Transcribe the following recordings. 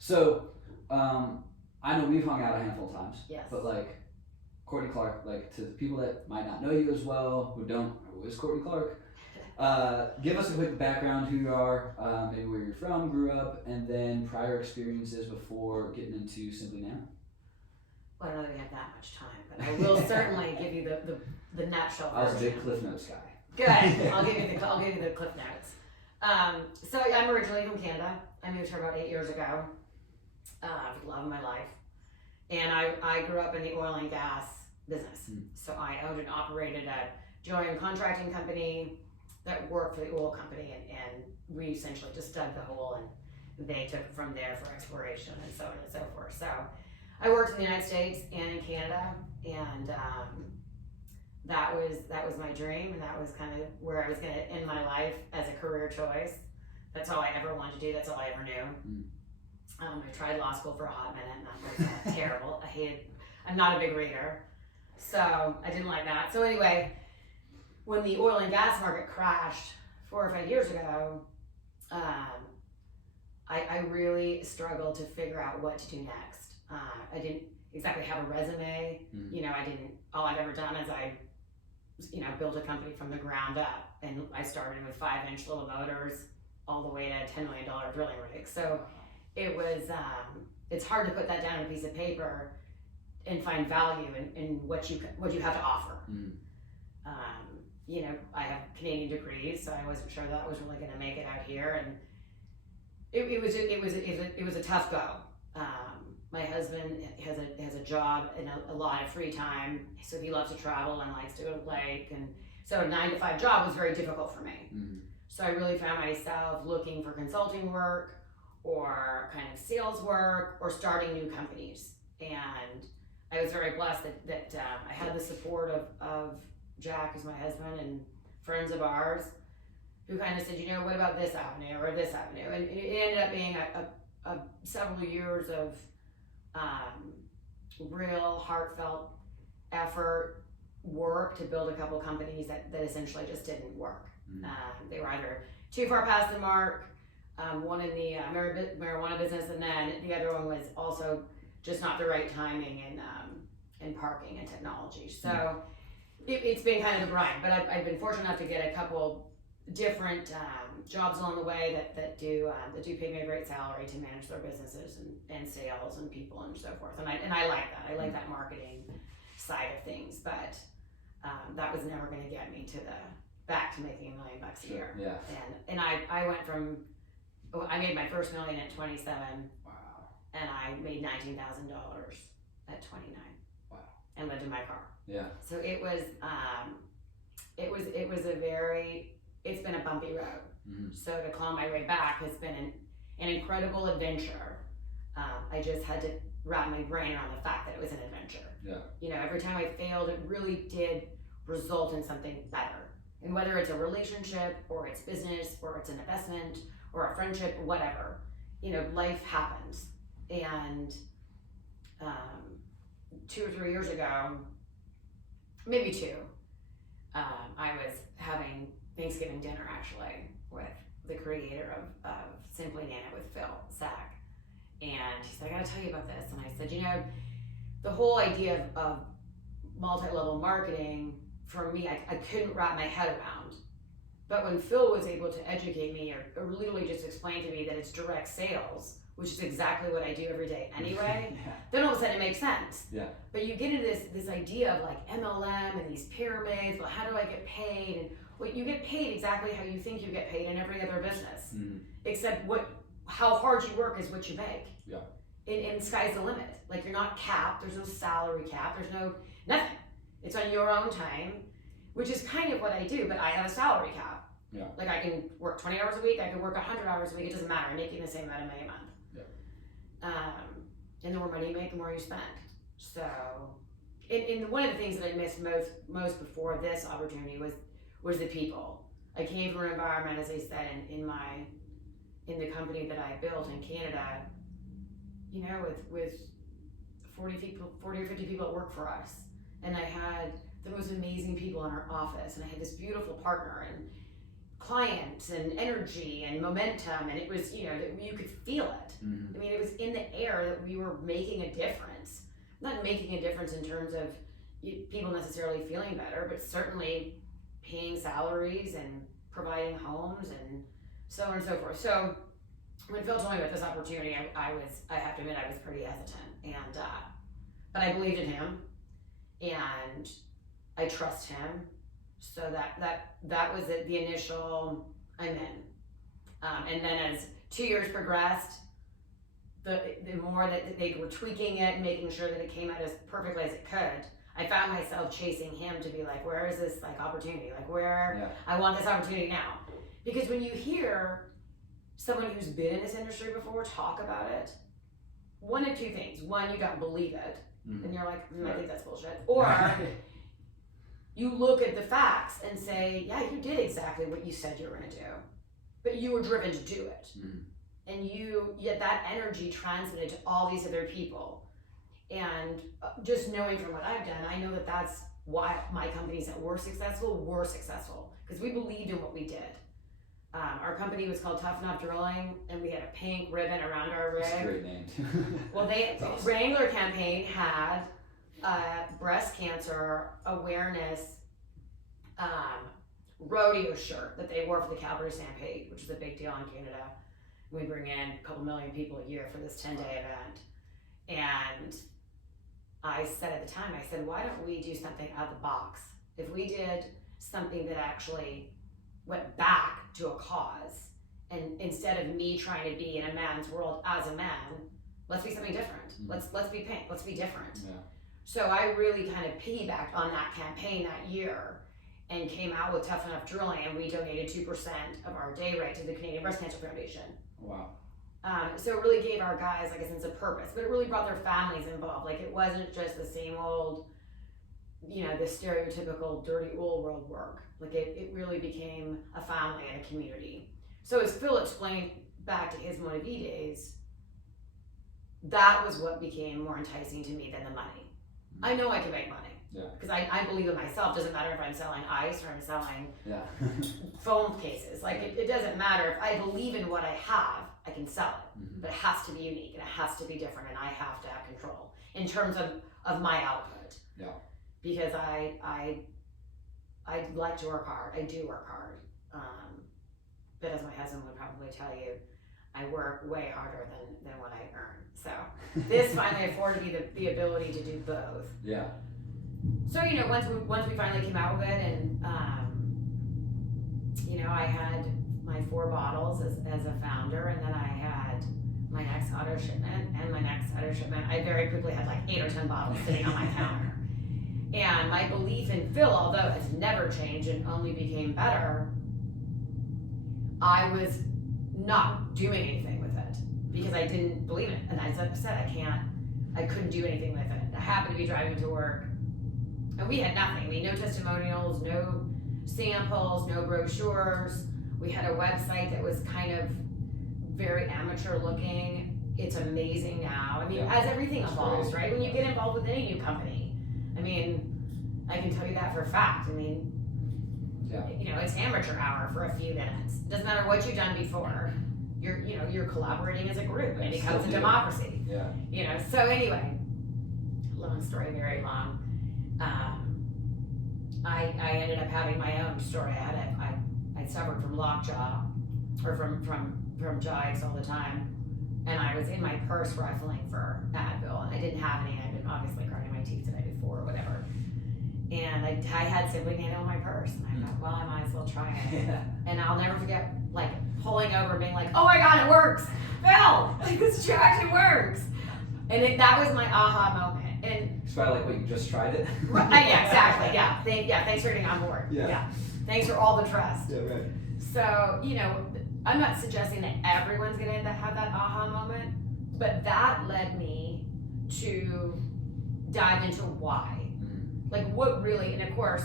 So, I know we've hung out a handful of times. Yes. But like, Courtney Clark, like to the people that might not know you as well, who is Courtney Clark? Give us a quick background, who you are, maybe where you're from, grew up, and then prior experiences before getting into Simplinano. Well, I don't know that we have that much time, but I will certainly give you the nutshell I was a version. big Cliff Notes guy. Good. I'll give you the cliff notes. So I'm originally from Canada. I moved here about 8 years ago. For the love of my life, and I grew up in the oil and gas business. So I owned and operated a drilling and contracting company that worked for the oil company, and we essentially just dug the hole, and they took it from there for exploration and so on and so forth. So I worked in the United States and in Canada, and that was my dream, and that was kind of where I was going to end my life as a career choice. That's all I ever wanted to do. That's all I ever knew. I tried law school for a hot minute, and that was terrible. I'm not a big reader, so I didn't like that. So anyway, when the oil and gas market crashed 4 or 5 years ago, I really struggled to figure out what to do next. I didn't exactly have a resume. All I've ever done is I built a company from the ground up, and I started with 5-inch little motors all the way to $10 million drilling rig. So it was, it's hard to put that down on a piece of paper and find value in what you have to offer. I have Canadian degrees, so I wasn't sure that I was really going to make it out here, and it was a tough go. My husband has a job and a lot of free time, so he loves to travel and likes to go to the lake, and so a 9-to-5 job was very difficult for me. So I really found myself looking for consulting work or kind of sales work or starting new companies, and I was very blessed that I had the support of Jack, who's my husband, and friends of ours who kind of said, what about this avenue or this avenue, and it ended up being a several years of real heartfelt effort work to build a couple companies that essentially just didn't work. They were either too far past the mark, one in the marijuana business, and then the other one was also just not the right timing in parking and technology. So it's been kind of a grind, but I've been fortunate enough to get a couple different jobs along the way that do pay me a great salary to manage their businesses and sales and people and so forth. And I like that. I like that marketing side of things, but that was never going to get me back to making $1 million a year. Yeah. And I went from, I made my first $1 million at 27. Wow. And I made $19,000 at 29. Wow. And lived in my car. Yeah. So it's been a bumpy road. So to claw my way back has been an incredible adventure. I just had to wrap my brain around the fact that it was an adventure. Yeah. Every time I failed, it really did result in something better. And whether it's a relationship or it's business or it's an investment or a friendship or whatever, life happens. And 2 or 3 years ago, maybe 2, I was having Thanksgiving dinner actually with the creator of Simplinano with Phil Sack. And he said, I gotta tell you about this. And I said, the whole idea of multi-level marketing, for me, I couldn't wrap my head around. But when Phil was able to educate me or literally just explain to me that it's direct sales, which is exactly what I do every day anyway, then all of a sudden it makes sense. Yeah. But you get into this idea of like MLM and these pyramids, well, how do I get paid? And well, you get paid exactly how you think you get paid in every other business. Except how hard you work is what you make. Yeah. And sky's the limit. Like you're not capped, there's no salary cap, there's nothing. It's on your own time, which is kind of what I do, but I have a salary cap. Yeah. Like I can work 20 hours a week, I can work 100 hours a week, it doesn't matter, I'm making the same amount of money a month. And the more money you make, the more you spend. So, and one of the things that I missed most before this opportunity was the people. I came from an environment, as I said, in the company that I built in Canada, with 40 or 50 people that work for us. And I had the most amazing people in our office, and I had this beautiful partner, and clients and energy and momentum, and it was, you could feel it. Mm-hmm. I mean, it was in the air that we were making a difference. Not making a difference in terms of people necessarily feeling better, but certainly paying salaries and providing homes and so on and so forth. So when Phil told me about this opportunity, I have to admit, I was pretty hesitant, and but I believed in him, and I trust him. So that was it, the initial I'm in. And then as 2 years progressed, the more that they were tweaking it, making sure that it came out as perfectly as it could, I found myself chasing him to be like, where is this like opportunity? Like where I want this opportunity now. Because when you hear someone who's been in this industry before talk about it, one of two things. One, you don't believe it, and you're like, I think that's bullshit. Or you look at the facts and say, yeah, you did exactly what you said you were going to do, but you were driven to do it. And yet that energy transmitted to all these other people. And just knowing from what I've done, I know that that's why my companies that were successful, because we believed in what we did. Our company was called Tough Enough Drilling, and we had a pink ribbon around our rig. That's a great name. Well, awesome. Wrangler campaign had breast cancer awareness rodeo shirt that they wore for the Calgary Stampede, which is a big deal in Canada. We bring in a couple million people a year for this 10-day event. And I said at the time, why don't we do something out of the box? If we did something that actually went back to a cause, and instead of me trying to be in a man's world as a man, let's be something different. Let's be pink, let's be different. So I really kind of piggybacked on that campaign that year and came out with Tough Enough Drilling, and we donated 2% of our day rate to the Canadian Breast Cancer Foundation. Wow. So it really gave our guys like a sense of purpose, but it really brought their families involved. Like it wasn't just the same old, the stereotypical dirty oil world work. Like it really became a family and a community. So as Phil explained back to his Motivee days, that was what became more enticing to me than the money. I know I can make money. Because I believe in myself. Doesn't matter if I'm selling ice or I'm selling foam cases. Like it doesn't matter. If I believe in what I have, I can sell it. But it has to be unique and it has to be different, and I have to have control in terms of my output. Because I like to work hard. I do work hard. But as my husband would probably tell you, I work way harder than what I earn. So this finally afforded me the ability to do both. So once we finally came out with it, and I had my 4 bottles as a founder, and then I had my next auto shipment, and my next auto shipment, I very quickly had like 8 or 10 bottles sitting on my counter. And my belief in Phil, although it has never changed and only became better, I was not doing anything with it because I didn't believe in it. And I said, I couldn't do anything with it. I happened to be driving to work, and we had nothing. I mean, no testimonials, no samples, no brochures. We had a website that was kind of very amateur looking. It's amazing now. I mean, as everything evolves, right? When you get involved with any new company, I mean, I can tell you that for a fact. I mean, it's amateur hour for a few minutes. It doesn't matter what you've done before. You're collaborating as a group, and it becomes a democracy. So anyway, long story, very long. I ended up having my own story. I suffered from lockjaw, or from jaw aches all the time, and I was in my purse rifling for Advil, and I didn't have any. I'd been obviously grinding my teeth the night before or whatever, and I had Simplinano in my purse, and I thought, well, I might as well try it. And I'll never forget like pulling over and being like, oh my god, it works, Phil! Like this actually works. And that was my aha moment. And it's probably like, what, you just tried it? yeah, exactly. Thanks for getting on board. Thanks for all the trust. Right. So, I'm not suggesting that everyone's gonna have that aha moment, but that led me to dive into why. Like what really, and of course,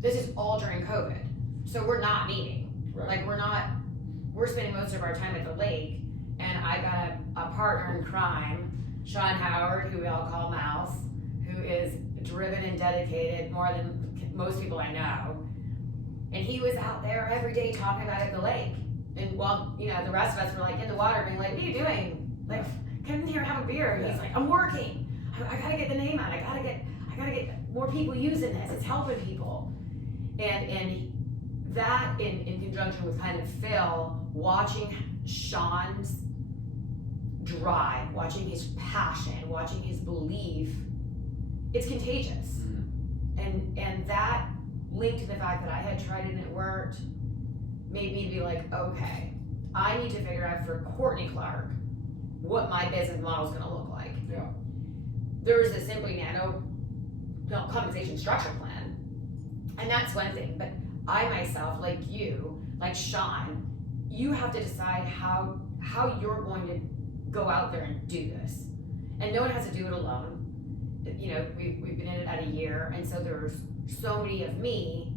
this is all during COVID. So we're not meeting. Like we're spending most of our time at the lake, and I got a partner in crime, Sean Howard, who we all call Mouse, who is driven and dedicated more than most people I know. And he was out there every day talking about it at the lake. And while, you know, the rest of us were like in the water being like, what are you doing? Like, come in here and have a beer. And he's like, I'm working. I gotta get the name out. I gotta get more people using this. It's helping people. And that in conjunction with kind of Phil, watching Sean's drive, watching his passion, watching his belief, it's contagious. And that linked to the fact that I had tried it and it worked, made me be like, okay, I need to figure out for Courtney Clark what my business model is going to look like. Yeah. There is a Simplinano compensation structure plan, and that's one thing. But I myself, like you, like Sean, you have to decide how you're going to go out there and do this, and no one has to do it alone. You know, we've been in it at a year, and so there's so many of me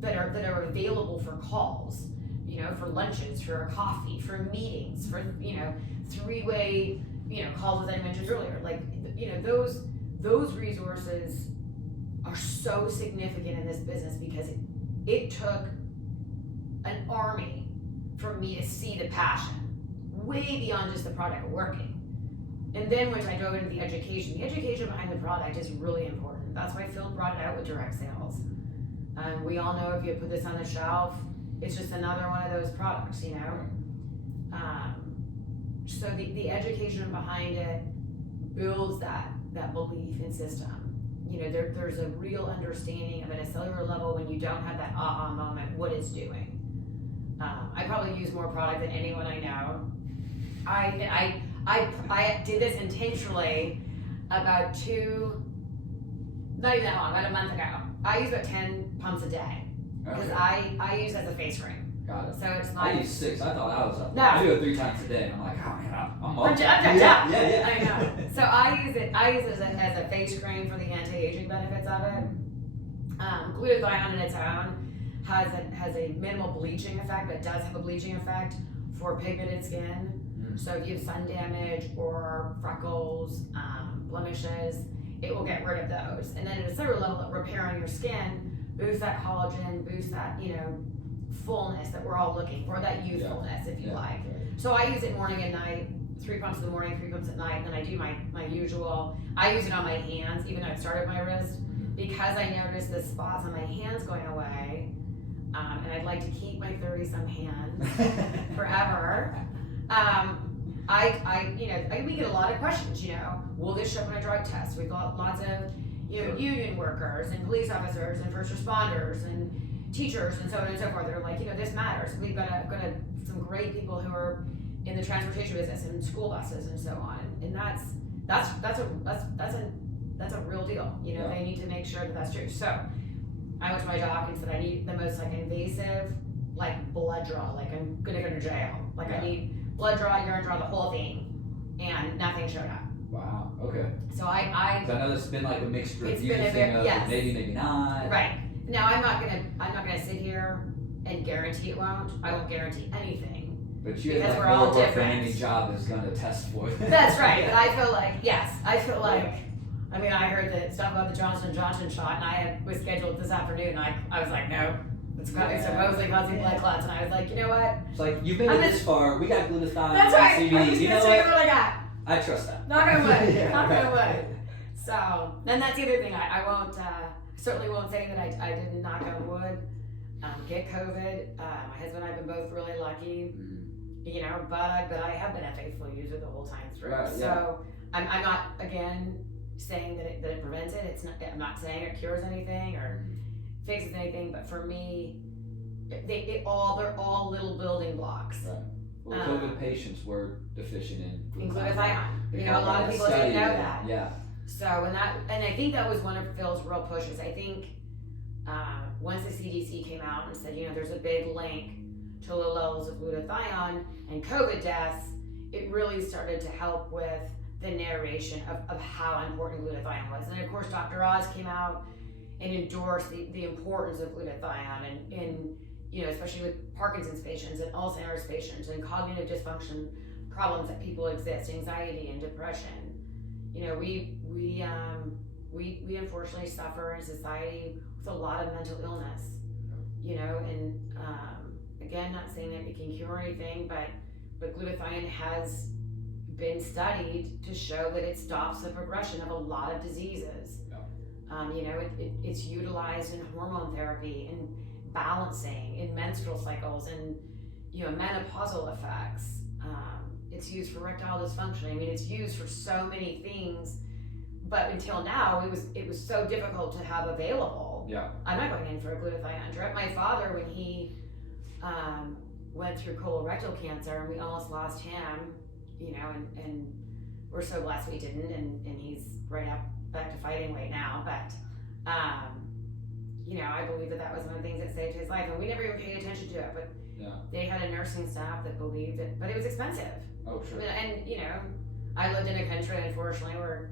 that are available for calls, you know, for lunches, for a coffee, for meetings, for, you know, three-way, you know, calls as I mentioned earlier. Like, you know, those resources are so significant in this business because it took an army for me to see the passion way beyond just the product working. And then once I dove into the education behind the product is really important. That's why Phil brought it out with direct sales. We all know if you put this on the shelf, it's just another one of those products, you know? So the education behind it builds that belief and system. You know, there's a real understanding of at a cellular level when you don't have that aha moment, what it's doing. I probably use more product than anyone I know. I did this intentionally not even that long, about a month ago. I use about 10 pumps a day because I use it as a face cream. Got it. So it's like I use 6. I thought I was up. No. I do it 3 times a day. I'm like, oh man, I'm up. I'm Yeah. I know. So I use it as a face cream for the anti-aging benefits of it. Glutathione on its own has a minimal bleaching effect, but does have a bleaching effect for pigmented skin. So if you have sun damage or freckles, blemishes, it will get rid of those. And then at a cellular level, repairing your skin boosts that collagen, boosts that, you know, fullness that we're all looking for, that youthfulness, if you like. So I use it morning and night, 3 pumps in the morning, 3 pumps at night, and then I do my usual. I use it on my hands, even though it started my wrist, because I noticed the spots on my hands going away, and I'd like to keep my 30-some hands forever. We get a lot of questions, you know, will this show up in a drug test? We've got lots of, you know, union workers and police officers and first responders and teachers and so on and so forth that are like, you know, this matters. We've got some great people who are in the transportation business and school buses and so on. And that's a real deal. You know, they need to make sure that that's true. So I went to my doc and said I need the most like invasive, like blood draw, like I'm gonna go to jail. Like I need blood draw, urine draw, the whole thing, and nothing showed up. Wow. Okay. So I know this has been like a mixed review been a thing bit- of yes. maybe not. Right. Now I'm not gonna sit here and guarantee it won't. I won't guarantee anything. But you Because have we're like all more work different. than any job is going to test for. That's right. And I feel like I mean, I heard that stuff about the Johnson & Johnson shot, and I was scheduled this afternoon, and I was like, no, it's supposedly causing blood clots, and I was like, you know what? It's like, you've made it this far, we got glutathione, That's right. CBD, I'm just you gonna know show you what? what I got. I trust that. Knock on wood. Yeah, Knock on right. wood. So, then that's the other thing. I won't, certainly won't say that I didn't knock on wood, get COVID. My husband and I have been both really lucky, you know, but I have been a faithful user the whole time through. Right, so, I'm not, again, saying that it prevents it. I'm not saying it cures anything or fixes anything, but for me, they're all little building blocks. Right. Well, COVID patients were deficient in glutathione. You know, a lot of people didn't know that. Yeah. So and I think that was one of Phil's real pushes. I think once the CDC came out and said, you know, there's a big link to low levels of glutathione and COVID deaths, it really started to help with the narration of how important glutathione was. And of course, Dr. Oz came out and endorsed the importance of glutathione and you know, especially with Parkinson's patients and Alzheimer's patients and cognitive dysfunction problems that people exist, anxiety and depression. You know, we unfortunately suffer in society with a lot of mental illness. and again, not saying that it can cure anything, but glutathione has been studied to show that it stops the progression of a lot of diseases. It's utilized in hormone therapy and balancing in menstrual cycles and menopausal effects. It's used for erectile dysfunction. I mean, it's used for so many things, but until now it was so difficult to have available. Yeah. I'm not going in for a glutathione drip. My father, when he went through colorectal cancer, and we almost lost him, and we're so blessed we didn't, and he's right up back to fighting weight now, but I believe that was one of the things that saved his life, and we never even paid attention to it, but they had a nursing staff that believed it, but it was expensive. Oh, sure. And I lived in a country, unfortunately, where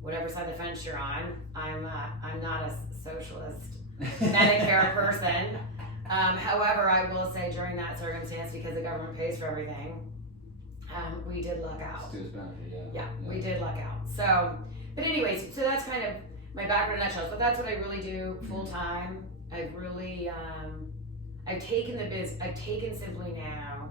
whatever side of the fence you're on, I'm not a socialist Medicare person. However, I will say during that circumstance, because the government pays for everything, we did luck out. To his benefit, yeah, we did luck out. So, but anyways, so that's kind of my background in a nutshell. So that's what I really do full time. I've really, I've taken Simplinano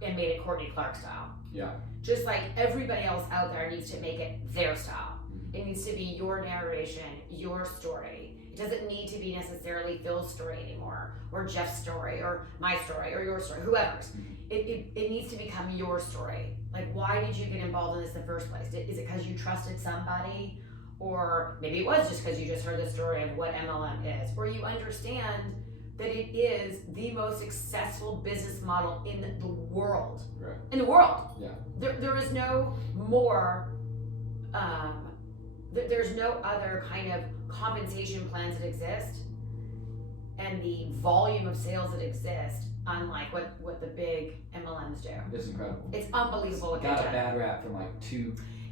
and made it Courtney Clark style. Yeah. Just like everybody else out there needs to make it their style. It needs to be your narration, your story. It doesn't need to be necessarily Phil's story anymore, or Jeff's story, or my story, or your story, whoever's. It needs to become your story. Like, why did you get involved in this in the first place? Is it because you trusted somebody? Or maybe it was just because you just heard the story of what MLM is, or you understand that it is the most successful business model in the world. Right. In the world. Yeah. There is no more, there's no other kind of compensation plans that exist, and the volume of sales that exist, unlike what the big MLMs do. It's incredible. It's unbelievable. It's got a bad rap from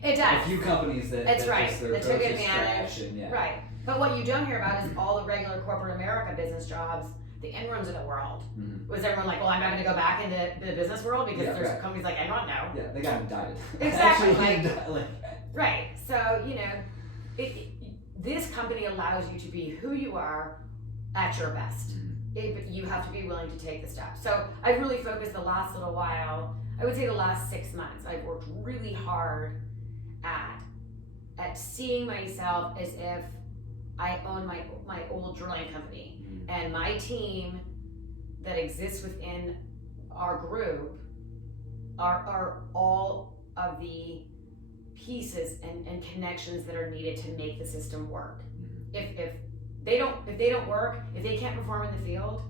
It does. a few companies that That's right. just their That took approach is advantage. trash and, Right. But what you don't hear about is all the regular corporate America business jobs, the Enrons of the world. Was everyone like, well, I'm not going to go back into the business world because there's companies like Enron? No. Yeah, they got indicted. Exactly. Right. So, this company allows you to be who you are at your best. But you have to be willing to take the step. So I've really focused the last little while, I would say the last 6 months, I've worked really hard at seeing myself as if I own my old drilling company. And my team that exists within our group are all of the pieces and connections that are needed to make the system work. If they don't work, if they can't perform in the field,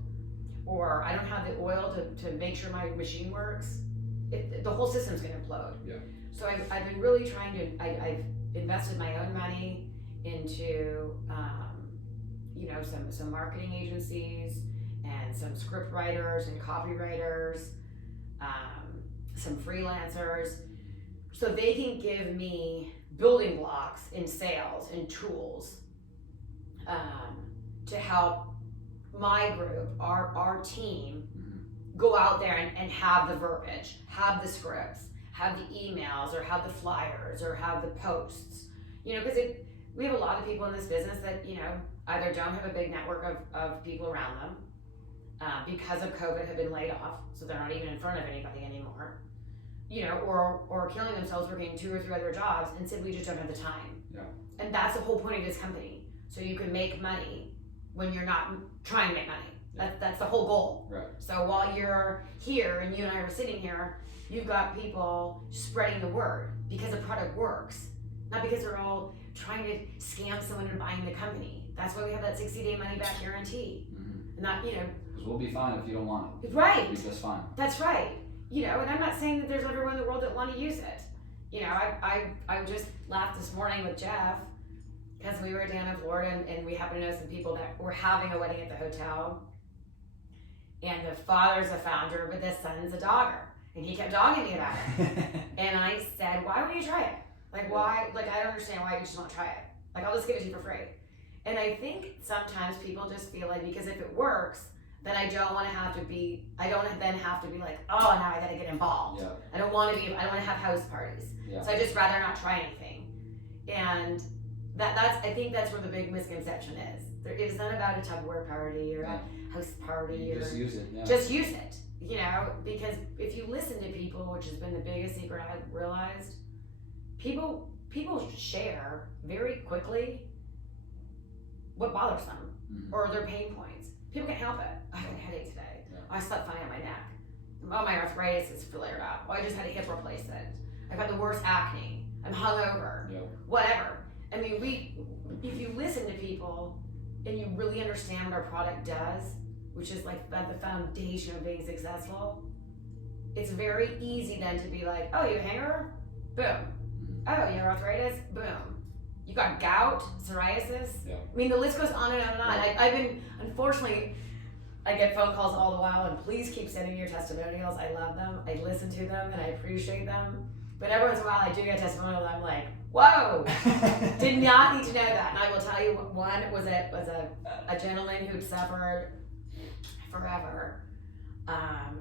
or I don't have the oil to make sure my machine works, the whole system's gonna implode. Yeah. So I've been really trying to, I've invested my own money into some marketing agencies and some script writers and copywriters, some freelancers, so they can give me building blocks in sales and tools to help my group, our team, go out there and have the verbiage, have the scripts, have the emails, or have the flyers, or have the posts. Because we have a lot of people in this business that, either don't have a big network of people around them, because of COVID have been laid off, so they're not even in front of anybody anymore, or killing themselves working 2 or 3 other jobs and simply just don't have the time. Yeah. And that's the whole point of this company. So you can make money when you're not trying to make money. That's the whole goal. Right. So while you're here and you and I are sitting here, you've got people spreading the word because the product works, not because they're all trying to scam someone into buying the company. That's why we have that 60-day money-back guarantee. And not, because we'll be fine if you don't want it. Right. We'll be just fine. That's right. And I'm not saying that there's everyone in the world that want to use it. I just laughed this morning with Jeff because we were down in Florida and we happen to know some people that were having a wedding at the hotel. And the father's a founder, but the son's a dogger. And he kept dogging me about it. And I said, why wouldn't you try it? Why? I don't understand why you just won't try it. I'll just give it to you for free. And I think sometimes people just feel like because if it works, then I don't then have to be like, oh, now I gotta get involved. Yeah. I don't want to have house parties. Yeah. So I just rather not try anything. And I think that's where the big misconception It's not about a Tupperware party or a house party. You just use it. Yeah. Just use it. You know, because if you listen to people, which has been the biggest secret I've realized, people share very quickly what bothers them or their pain points. People can't help it. I had a headache today. Yeah. I slept funny on my neck. Oh, my arthritis is flared up. Oh, I just had a hip replacement. I've got the worst acne. I'm hungover. Yeah. Whatever. I mean, if you listen to people and you really understand what our product does, which is like the foundation of being successful, it's very easy then to be like, oh, you have a hangover? Boom. Oh, you have arthritis? Boom. You got gout, psoriasis? Yeah. I mean, the list goes on and on and on. Yeah. I've been, unfortunately, I get phone calls all the while, and please keep sending your testimonials. I love them. I listen to them, and I appreciate them. But every once in a while, I do get a testimonial, and I'm like, whoa, did not need to know that. And I will tell you, one was a gentleman who'd suffered forever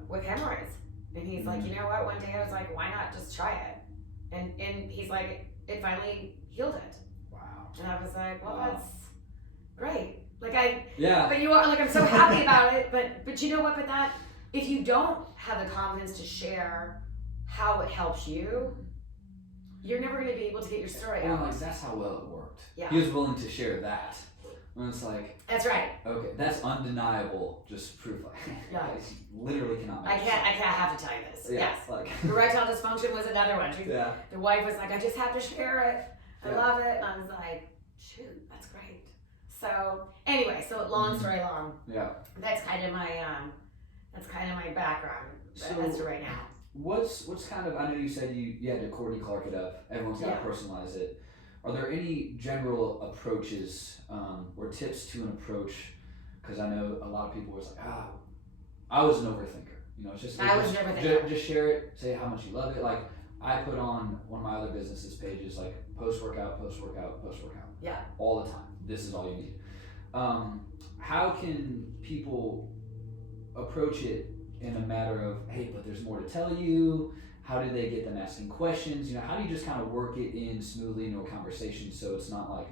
with hemorrhoids. And he's like, you know what? One day I was like, why not just try it? And he's like, it finally healed it. Wow. And I was like, well, Wow. that's great. Like but you are like, I'm so happy about it. But you know what? But that, if you don't have the confidence to share how it helps you, you're never going to be able to get your story Well, out. like, that's how well it worked. Yeah. He was willing to share that. And it's like, That's right. okay, that's undeniable. Just proof. Like, Yeah. guys, you literally cannot. Make I have to tell you this. Yeah, Yes. like. Erectile dysfunction was another one. Yeah. The wife was like, I just have to share it. I Yeah. love it. And I was like, shoot, that's great. So anyway, so long story long, Yeah. that's kind of my background as to right now. What's kind of, I know you said you had to Courtney Clark it up. Everyone's got to personalize it. Are there any general approaches or tips to an approach? Because I know a lot of people was like, I was an overthinker. You know, it's just I was an overthinker. Just share it, say how much you love it. Like I put on one of my other businesses pages like post workout, Yeah. all the time. This is all you need. How can people approach it in a matter of, hey, but there's more to tell you? How do they get them asking questions? You know, how do you just kind of work it in smoothly into a conversation so it's not like,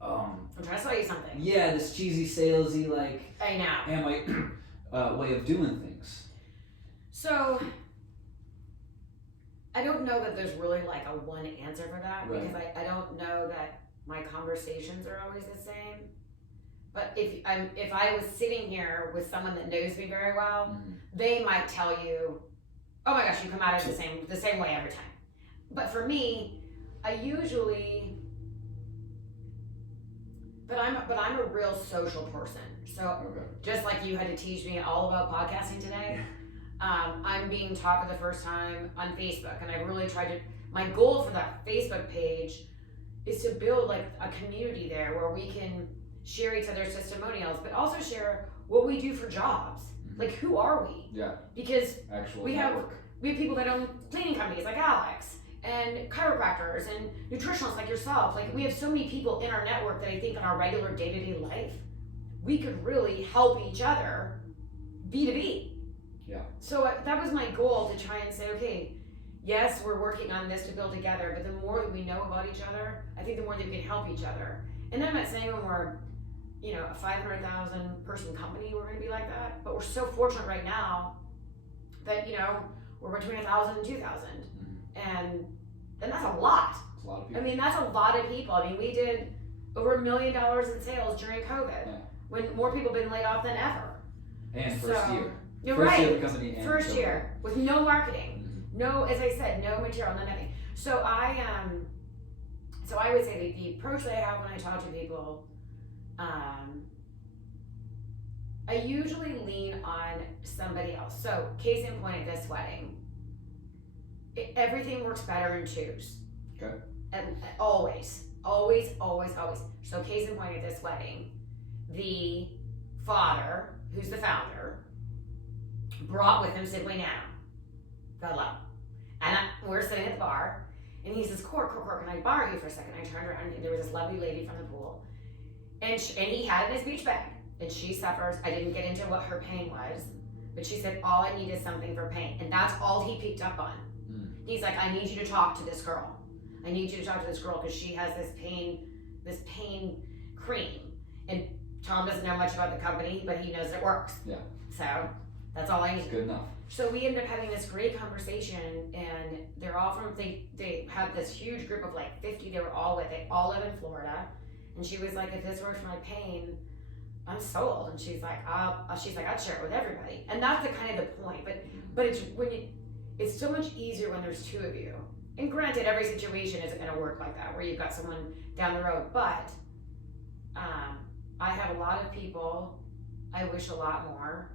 I'm trying to tell you something. yeah, this cheesy, salesy, like, I know. way of doing things. So I don't know that there's really like a one answer for that, Right. because I don't know that my conversations are always the same. But if I was sitting here with someone that knows me very well, they might tell you, oh my gosh, you come at it the same way every time. But for me, I usually, but I'm a real social person. So just like you had to teach me all about podcasting today, I'm being taught for the first time on Facebook, and I really tried to. My goal for that Facebook page is to build like a community there where we can share each other's testimonials, but also share what we do for jobs. Like, who are we? Yeah. Because actual we network. have people that own cleaning companies like Alex, and chiropractors and nutritionists like yourself. Like, we have so many people in our network that I think in our regular day-to-day life, we could really help each other B2B. Yeah. So that was my goal, to try and say, okay, yes, we're working on this to build together, but the more that we know about each other, I think the more that we can help each other. And I'm not saying when we're, a 500,000 person company, we're going to be like that, but we're so fortunate right now that, we're between 1,000 and 2,000. And that's a lot. It's a lot of people. I mean, that's a lot of people. I mean, we did over $1 million in sales during COVID, when more people have been laid off than ever. And first year. You're first right. year of the company and First COVID. year with no marketing, no, as I said, no material, no nothing. So I would say the approach that I have when I talk to people, I usually lean on somebody else. So case in point at this wedding, everything works better in twos. Okay. And always. So case in point at this wedding, the father, who's the founder, brought with him Simplinano. God love him. And we're sitting at the bar, and he says, Court, can I borrow you for a second? I turned around, and there was this lovely lady from the pool. And he had it in his beach bag. And she suffers. I didn't get into what her pain was, but she said, all I need is something for pain. And that's all he picked up on. He's like, I need you to talk to this girl. I need you to talk to this girl because she has this pain cream. And Tom doesn't know much about the company, but he knows it works. Yeah. So that's all I need. Good enough. So we ended up having this great conversation, and they're all from, they had this huge group of like 50, they were all with it, all live in Florida. And she was like, if this works for my pain, I'm sold. And she's like, I'd share it with everybody. And that's the kind of the point, but it's so much easier when there's two of you. And granted, every situation isn't gonna work like that, where you've got someone down the road, but I have a lot of people, I wish a lot more,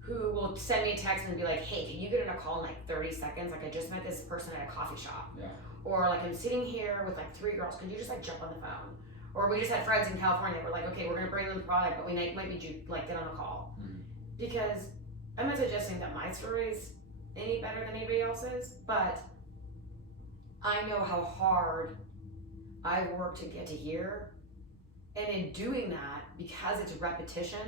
who will send me a text and be like, hey, can you get in a call in like 30 seconds? Like I just met this person at a coffee shop. Yeah. Or like I'm sitting here with like 3 girls, can you just like jump on the phone? Or we just had friends in California, we're like, okay, we're gonna bring them the product, but we might need you like get on a call. Mm-hmm. Because I'm not suggesting that my story's any better than anybody else's, but I know how hard I worked to get to here. And in doing that, because it's repetition,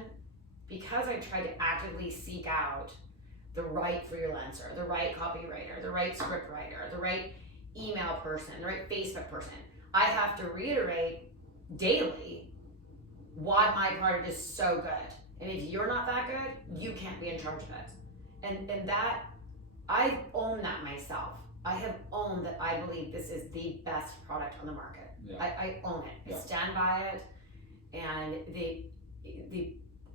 because I tried to actively seek out the right freelancer, the right copywriter, the right script writer, the right email person, the right Facebook person, I have to reiterate daily why my product is so good. And if you're not that good, you can't be in charge of it. And that, I own that myself. I have owned that I believe this is the best product on the market. Yeah. I own it. Yeah. I stand by it. And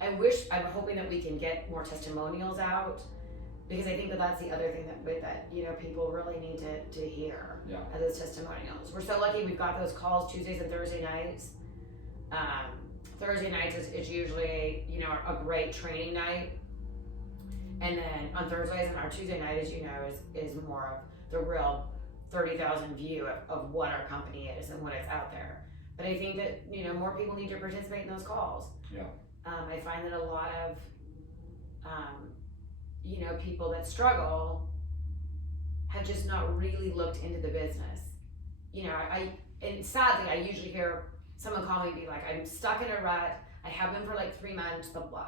I'm hoping that we can get more testimonials out, because I think that that's the other thing that you know, people really need to hear. Yeah. Are those testimonials. We're so lucky we've got those calls Tuesdays and Thursday nights. Thursday nights is usually, you know, a great training night. And then on Thursdays and our Tuesday night, as you know, is more of the real 30,000 view of what our company is and what it's out there. But I think that, you know, more people need to participate in those calls. Yeah. I find that a lot of, you know, people that struggle have just not really looked into the business. You know, and sadly, I usually hear someone call me and be like, I'm stuck in a rut. I have been for like 3 months, blah, blah.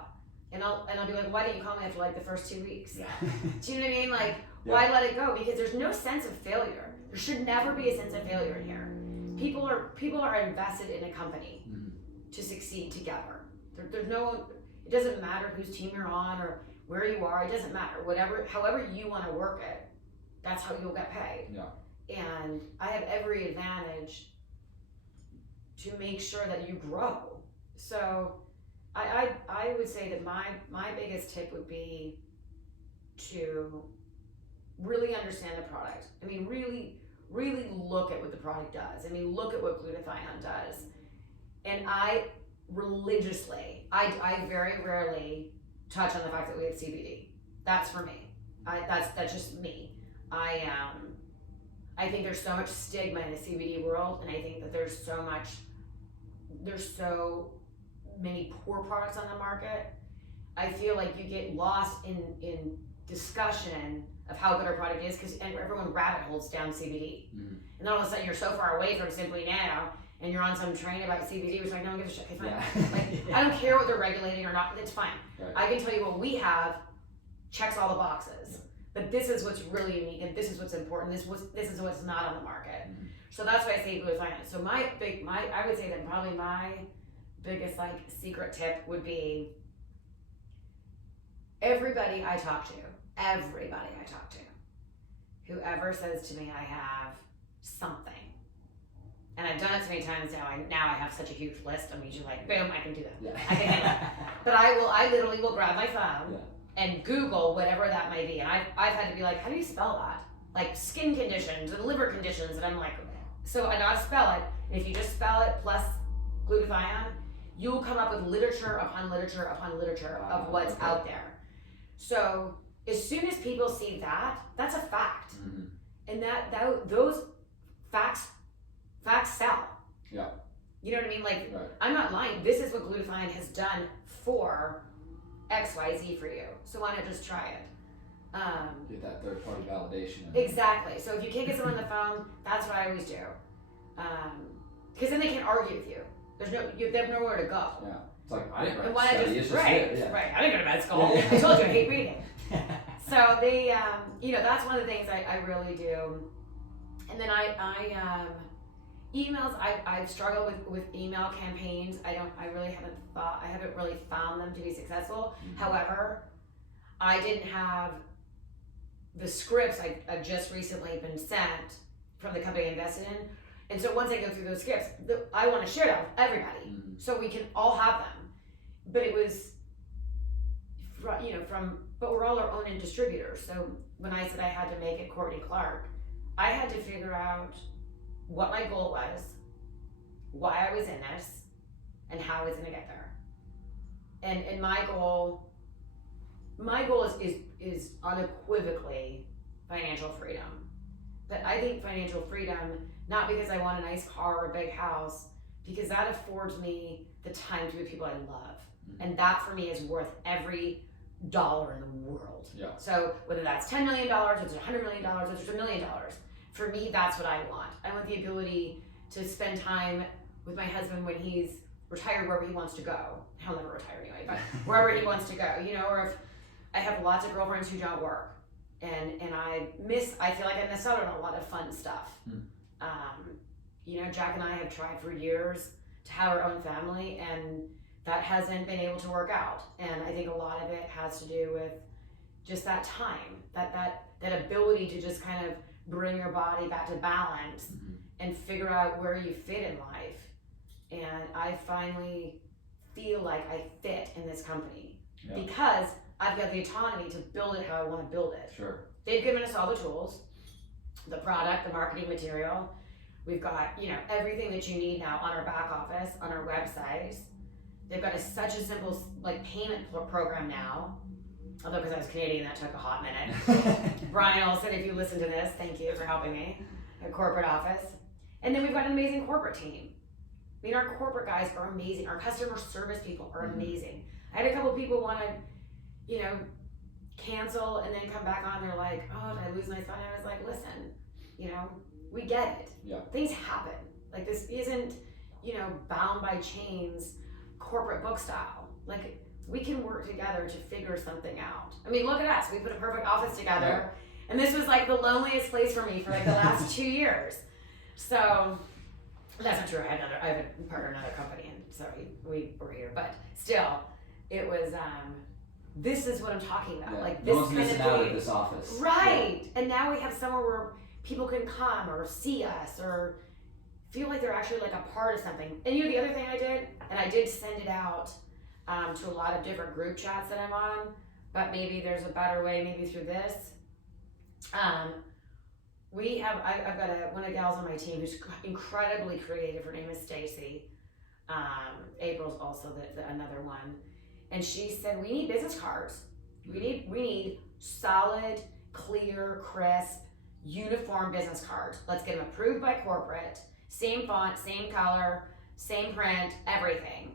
And I'll be like, why didn't you call me after like the first 2 weeks? Yeah. Do you know what I mean? Like, Yeah. why let it go? Because there's no sense of failure. There should never be a sense of failure in here. People are invested in a company Mm-hmm. to succeed together. There's no, it doesn't matter whose team you're on or where you are. It doesn't matter. However you want to work it, that's how you'll get paid. Yeah. And I have every advantage to make sure that you grow. So I would say that my biggest tip would be to really understand the product. I mean, really look at what the product does. I mean, look at what glutathione does. And I religiously, I very rarely touch on the fact that we have CBD. That's for me. That's just me. I think there's so much stigma in the CBD world, and I think that there's so many poor products on the market. I feel like you get lost in discussion of how good our product is because everyone rabbit holes down CBD. Mm-hmm. And then all of a sudden you're so far away from Simplinano and you're on some train about CBD, which like no one gives a shit. Okay, fine. Yeah. Like, I don't care what they're regulating or not, it's fine. Right. I can tell you what we have checks all the boxes. But this is what's really unique and this is what's important. This is what's not on the market. Mm-hmm. So that's why I say glutathione. So I would say that probably my biggest like secret tip would be everybody I talk to, whoever says to me I have something, and I've done it so many times now I have such a huge list. I'm usually like, boom, I can do that. Yeah. I can handle that. But I literally will grab my phone Yeah. and Google whatever that may be. And I've had to be like, how do you spell that? Like skin conditions and liver conditions. And I'm like, so I know how to spell it. And if you just spell it plus glutathione, you'll come up with literature upon literature upon literature of what's okay. out there. So as soon as people see that, that's a fact. Mm-hmm. And those facts sell. Yeah. You know what I mean? Like, Right. I'm not lying. This is what glutathione has done for XYZ for you. So why not just try it? Get that third party validation. Exactly. So if you can't get someone on the phone, that's what I always do. Because then they can't argue with you. They have nowhere to go. Yeah. It's like, I didn't write And the why study, not it's just, just right, it. Yeah. right. I didn't go to med school. Yeah. I told you I hate reading. So that's one of the things I really do. And then Emails, I've struggled with email campaigns. I haven't really found them to be successful. However, I didn't have the scripts I've just recently been sent from the company I invested in. And so once I go through those scripts, I want to share that with everybody so we can all have them. But it was, but we're all our own distributors. So when I said I had to make it Courtney Clark, I had to figure out what my goal was, why I was in this, and how I was going to get there. And my goal is unequivocally financial freedom. But I think financial freedom, not because I want a nice car or a big house, because that affords me the time to be with people I love. And that for me is worth every dollar in the world. Yeah. So whether that's $10 million, or it's $100 million, or it's $1 million, for me, that's what I want. I want the ability to spend time with my husband when he's retired, wherever he wants to go. He'll never retire anyway, but wherever he wants to go, or if I have lots of girlfriends who don't work, and I feel like I miss out on a lot of fun stuff. Jack and I have tried for years to have our own family, and that hasn't been able to work out. And I think a lot of it has to do with just that time, that ability to just kind of bring your body back to balance and figure out where you fit in life. And I finally feel like I fit in this company because I've got the autonomy to build it how I want to build it. Sure. They've given us all the tools, the product, the marketing material. We've got, everything that you need now on our back office, on our website. They've got such a simple payment program now. Although because I was Canadian, that took a hot minute. Brian Olson, if you listen to this, thank you for helping me at corporate office. And then we've got an amazing corporate team. I mean, our corporate guys are amazing. Our customer service people are amazing. I had a couple of people want to, cancel and then come back on. They're like, oh, did I lose my phone? I was like, listen, we get it. Yeah. Things happen. Like this isn't, bound by chains, corporate book style. Like we can work together to figure something out. I mean, look at us. We put a perfect office together. And this was like the loneliest place for me for like the last 2 years. So that's not true. I have a partner in another company, and so we were here. But still, it was. This is what I'm talking about. Like this kind of thing. Out of this office. Right. And now we have somewhere where people can come or see us or feel like they're actually like a part of something. And the other thing I did, and I did send it out to a lot of different group chats that I'm on, but maybe there's a better way, maybe through this. I've got one of the gals on my team who's incredibly creative. Her name is Stacy. April's also another one. And she said, we need business cards. We need solid, clear, crisp, uniform business cards. Let's get them approved by corporate, same font, same color, same print, everything.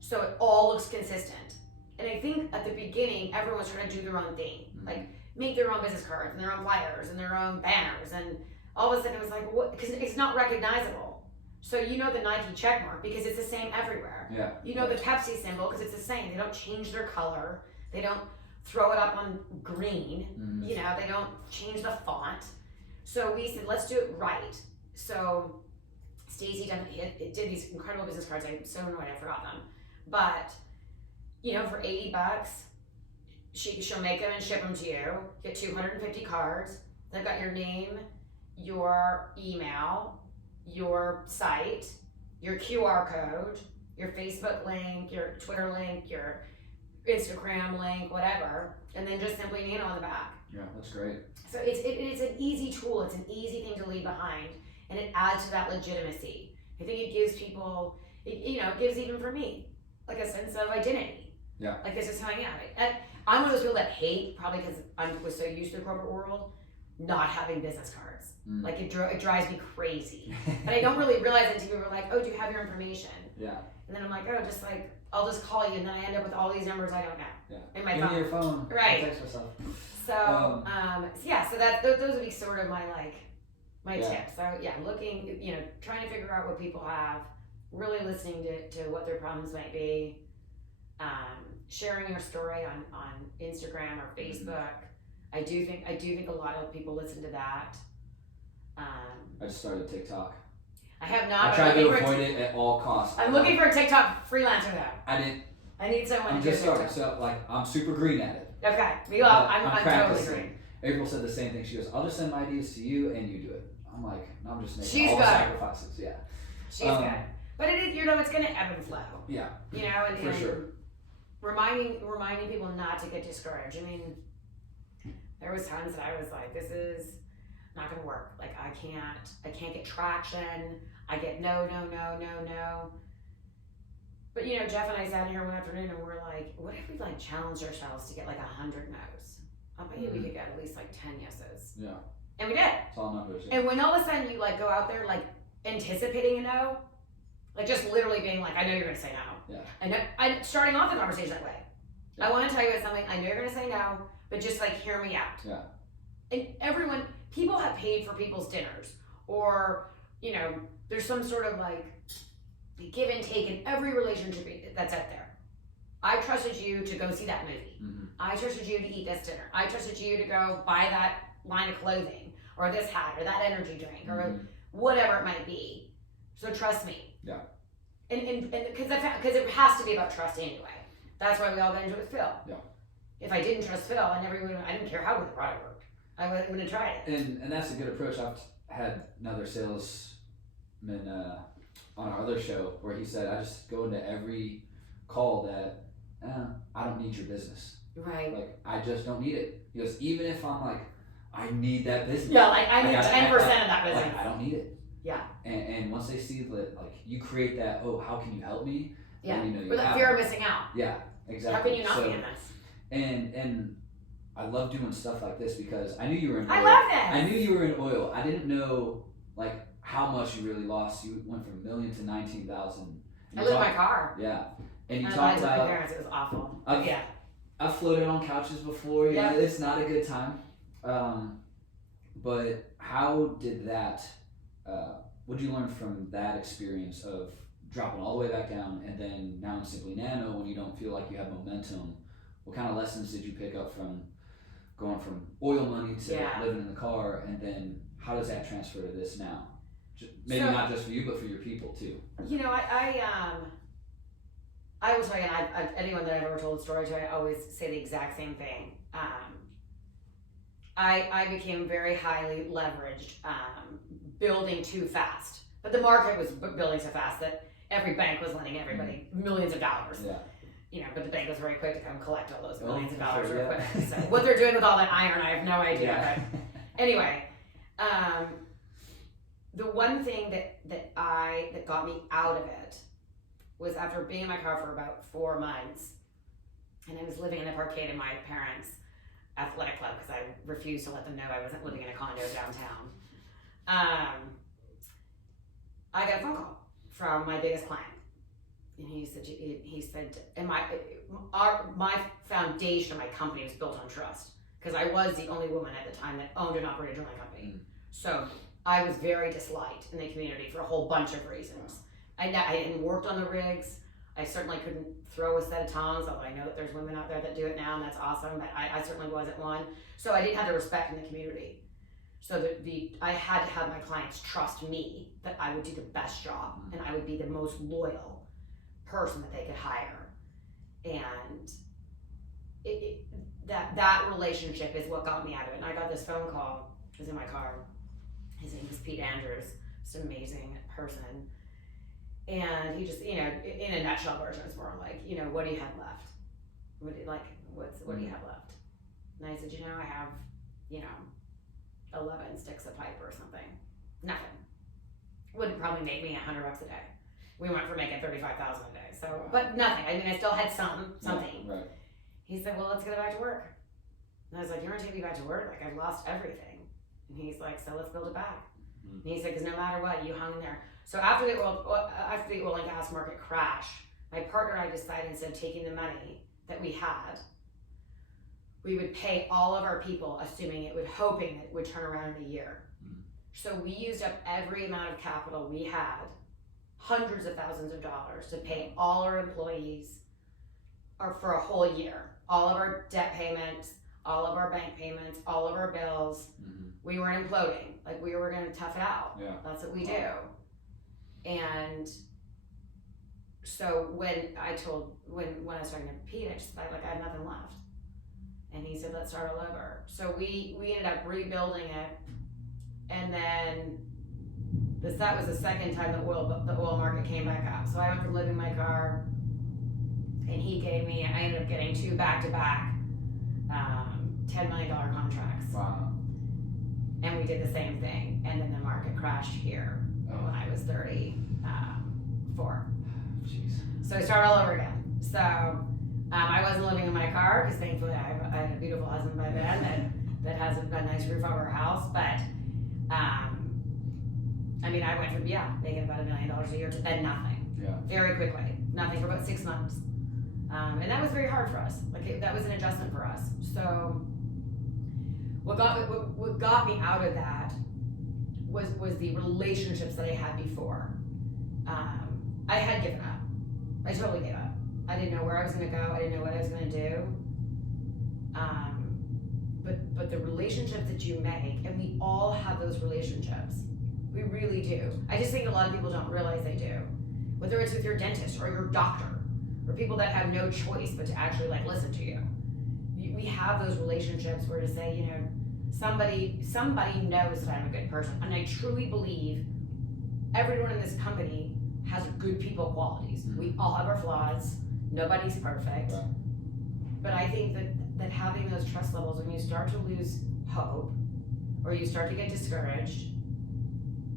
So it all looks consistent. And I think at the beginning, everyone's trying to do their own thing. Like make their own business cards and their own flyers and their own banners. And all of a sudden it was like, what? Because it's not recognizable. So the Nike check mark because it's the same everywhere. Yeah. The Pepsi symbol because it's the same. They don't change their color. They don't throw it up on green. They don't change the font. So we said, let's do it right. So Stacy did these incredible business cards. I'm so annoyed I forgot them. But, for $80, she'll make them and ship them to you. Get 250 cards. They've got your name, your email, your site, your QR code, your Facebook link, your Twitter link, your Instagram link, whatever, and then just Simplinano on the back. Yeah, that's great. So it's an easy tool. It's an easy thing to leave behind, and it adds to that legitimacy. I think it gives people, it gives even for me, like a sense of identity. Yeah. Like this is who I am. I'm one of those people that hate, probably because I was so used to the corporate world, not having business cards. Like it drives me crazy. But I don't really realize it until people are like, oh, do you have your information? Yeah. And then I'm like, oh, I'll just call you, and then I end up with all these numbers I don't know. Yeah. In my Give phone. me your phone. Right. I'll text myself. So so that those would be sort of my tips. So looking, trying to figure out what people have, really listening to what their problems might be, sharing your story on Instagram or Facebook. I do think a lot of people listen to that. I just started TikTok. I have not. I tried to avoid it at all costs. I'm looking for a TikTok freelancer though. I need someone I'm to do just sorry. TikTok. So like, I'm super green at it. Okay. Well, I'm totally practicing. green. April said the same thing. She goes, I'll just send my ideas to you and you do it. I'm like, no, I'm just making She's all the good. sacrifices. Yeah. She's good. But it is, it's going to ebb and flow. Yeah. And for sure. Reminding people not to get discouraged. I mean, there was times that I was like, this is not going to work. Like, I can't get traction. I get no. But Jeff and I sat here one afternoon and we're like, what if we like challenged ourselves to get like 100 no's? I bet you we could get at least like 10 yeses. Yeah. And we did. It's all numbers. Yeah. And when all of a sudden you like go out there like anticipating a no, like just literally being like, I know you're gonna say no. Yeah. I know. I'm starting off the conversation that way. Yeah. I want to tell you something. I know you're gonna say no, but just like hear me out. Yeah. And people have paid for people's dinners, or there's some sort of like give and take in every relationship that's out there. I trusted you to go see that movie. Mm-hmm. I trusted you to eat this dinner. I trusted you to go buy that line of clothing, or this hat, or that energy drink, or whatever it might be. So trust me. Yeah. And because it has to be about trust anyway. That's why we all got into it with Phil. Yeah. If I didn't trust Phil, I didn't care how good the product worked. I wouldn't have tried it. And that's a good approach. I've had another salesman on our other show where he said, I just go into every call that I don't need your business. Right. Like, I just don't need it. He goes, even if I'm like, I need that business. Yeah, like I need 10% of that business. Like, I don't need it. Yeah. And once they see that, like, you create that, how can you help me? Yeah. Then you or that fear of missing out. Yeah, exactly. How can you not be in this? And I love doing stuff like this because I knew you were in oil. I love this. I knew you were in oil. I didn't know, like, how much you really lost. You went from $1 million to 19,000. I lived in my car. Yeah. And you and talked about about. my parents, it was awful. Yeah. I've floated on couches before. Yeah. It's not a good time. But how did that? What did you learn from that experience of dropping all the way back down, and then now in Simplinano, when you don't feel like you have momentum? What kind of lessons did you pick up from going from oil money to living in the car, and then how does that transfer to this now? Maybe not just for you, but for your people too. I will tell you, and anyone that I've ever told the story to, I always say the exact same thing. I became very highly leveraged, building too fast. But the market was building so fast that every bank was lending everybody millions of dollars. Yeah. But the bank was very quick to come collect all those millions of dollars sure, real quick. So what they're doing with all that iron, I have no idea. Yeah. But anyway, the one thing that got me out of it was after being in my car for about 4 months, and I was living in a parkade in my parents' athletic club because I refused to let them know I wasn't living in a condo downtown. I got a phone call from my biggest client, and he said, and my foundation of my company was built on trust because I was the only woman at the time that owned and operated a drilling company. So I was very disliked in the community for a whole bunch of reasons. I hadn't worked on the rigs. I certainly couldn't throw a set of tongs, although I know that there's women out there that do it now, and that's awesome, but I certainly wasn't one. So I didn't have the respect in the community. So I had to have my clients trust me that I would do the best job and I would be the most loyal person that they could hire. And that relationship is what got me out of it. And I got this phone call. I was in my car. His name is Pete Andrews. Just an amazing person. And he just, in a nutshell version, it's more like, what do you have left? What do you have left? And I said, I have, 11 sticks of pipe or something. Nothing. Wouldn't probably make me $100 a day. We went from making $35,000 a day. So, but nothing. I mean, I still had something. Yeah, right. He said, well, let's get back to work. And I was like, you're gonna take me back to work? Like, I've lost everything. And he's like, so let's build it back. And he said, because no matter what, you hung in there. So after the oil and gas market crash, my partner and I decided, instead of taking the money that we had, we would pay all of our people, hoping that it would turn around in a year. So we used up every amount of capital we had, hundreds of thousands of dollars, to pay all our employees for a whole year. All of our debt payments, all of our bank payments, all of our bills. We weren't imploding. Like, we were going to tough it out. Yeah. That's what we do. And so when I was starting to compete, I just thought, like, I have nothing left. And he said, let's start all over. So we ended up rebuilding it. And then that was the second time the oil market came back up. So I went from living in my car, and I ended up getting 2 back-to-back $10 million contracts. Wow. And we did the same thing. And then the market crashed here when I was 34. Jeez. So I started all over again. So I wasn't living in my car, because thankfully I had a beautiful husband by then that has a nice roof over our house. But I mean, I went from making about $1 million a year to then nothing. Yeah. Very quickly, nothing for about 6 months, and that was very hard for us. That was an adjustment for us. So what got me out of that was the relationships that I had before. I had given up. I totally gave up. I didn't know where I was going to go. I didn't know what I was going to do. But the relationships that you make, and we all have those relationships. We really do. I just think a lot of people don't realize they do. Whether it's with your dentist or your doctor, or people that have no choice but to actually listen to you. We have those relationships where to say, somebody knows that I'm a good person. And I truly believe everyone in this company has good people qualities. Mm-hmm. We all have our flaws. Nobody's perfect. Right. But I think that having those trust levels, when you start to lose hope or you start to get discouraged,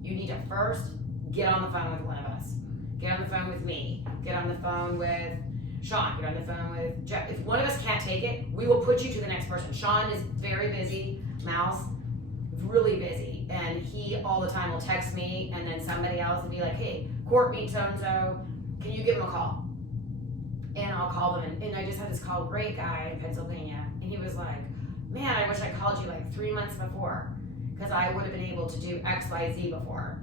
you need to first get on the phone with one of us. Get on the phone with me. Get on the phone with Sean. Get on the phone with Jeff. If one of us can't take it, we will put you to the next person. Sean is very busy. Mouse, really busy. And he all the time will text me, and then somebody else will be like, hey, Courtney so-and-so, can you give him a call? And I'll call them. And I just had this great guy in Pennsylvania. And he was like, man, I wish I called you 3 months before, because I would have been able to do X, Y, Z before.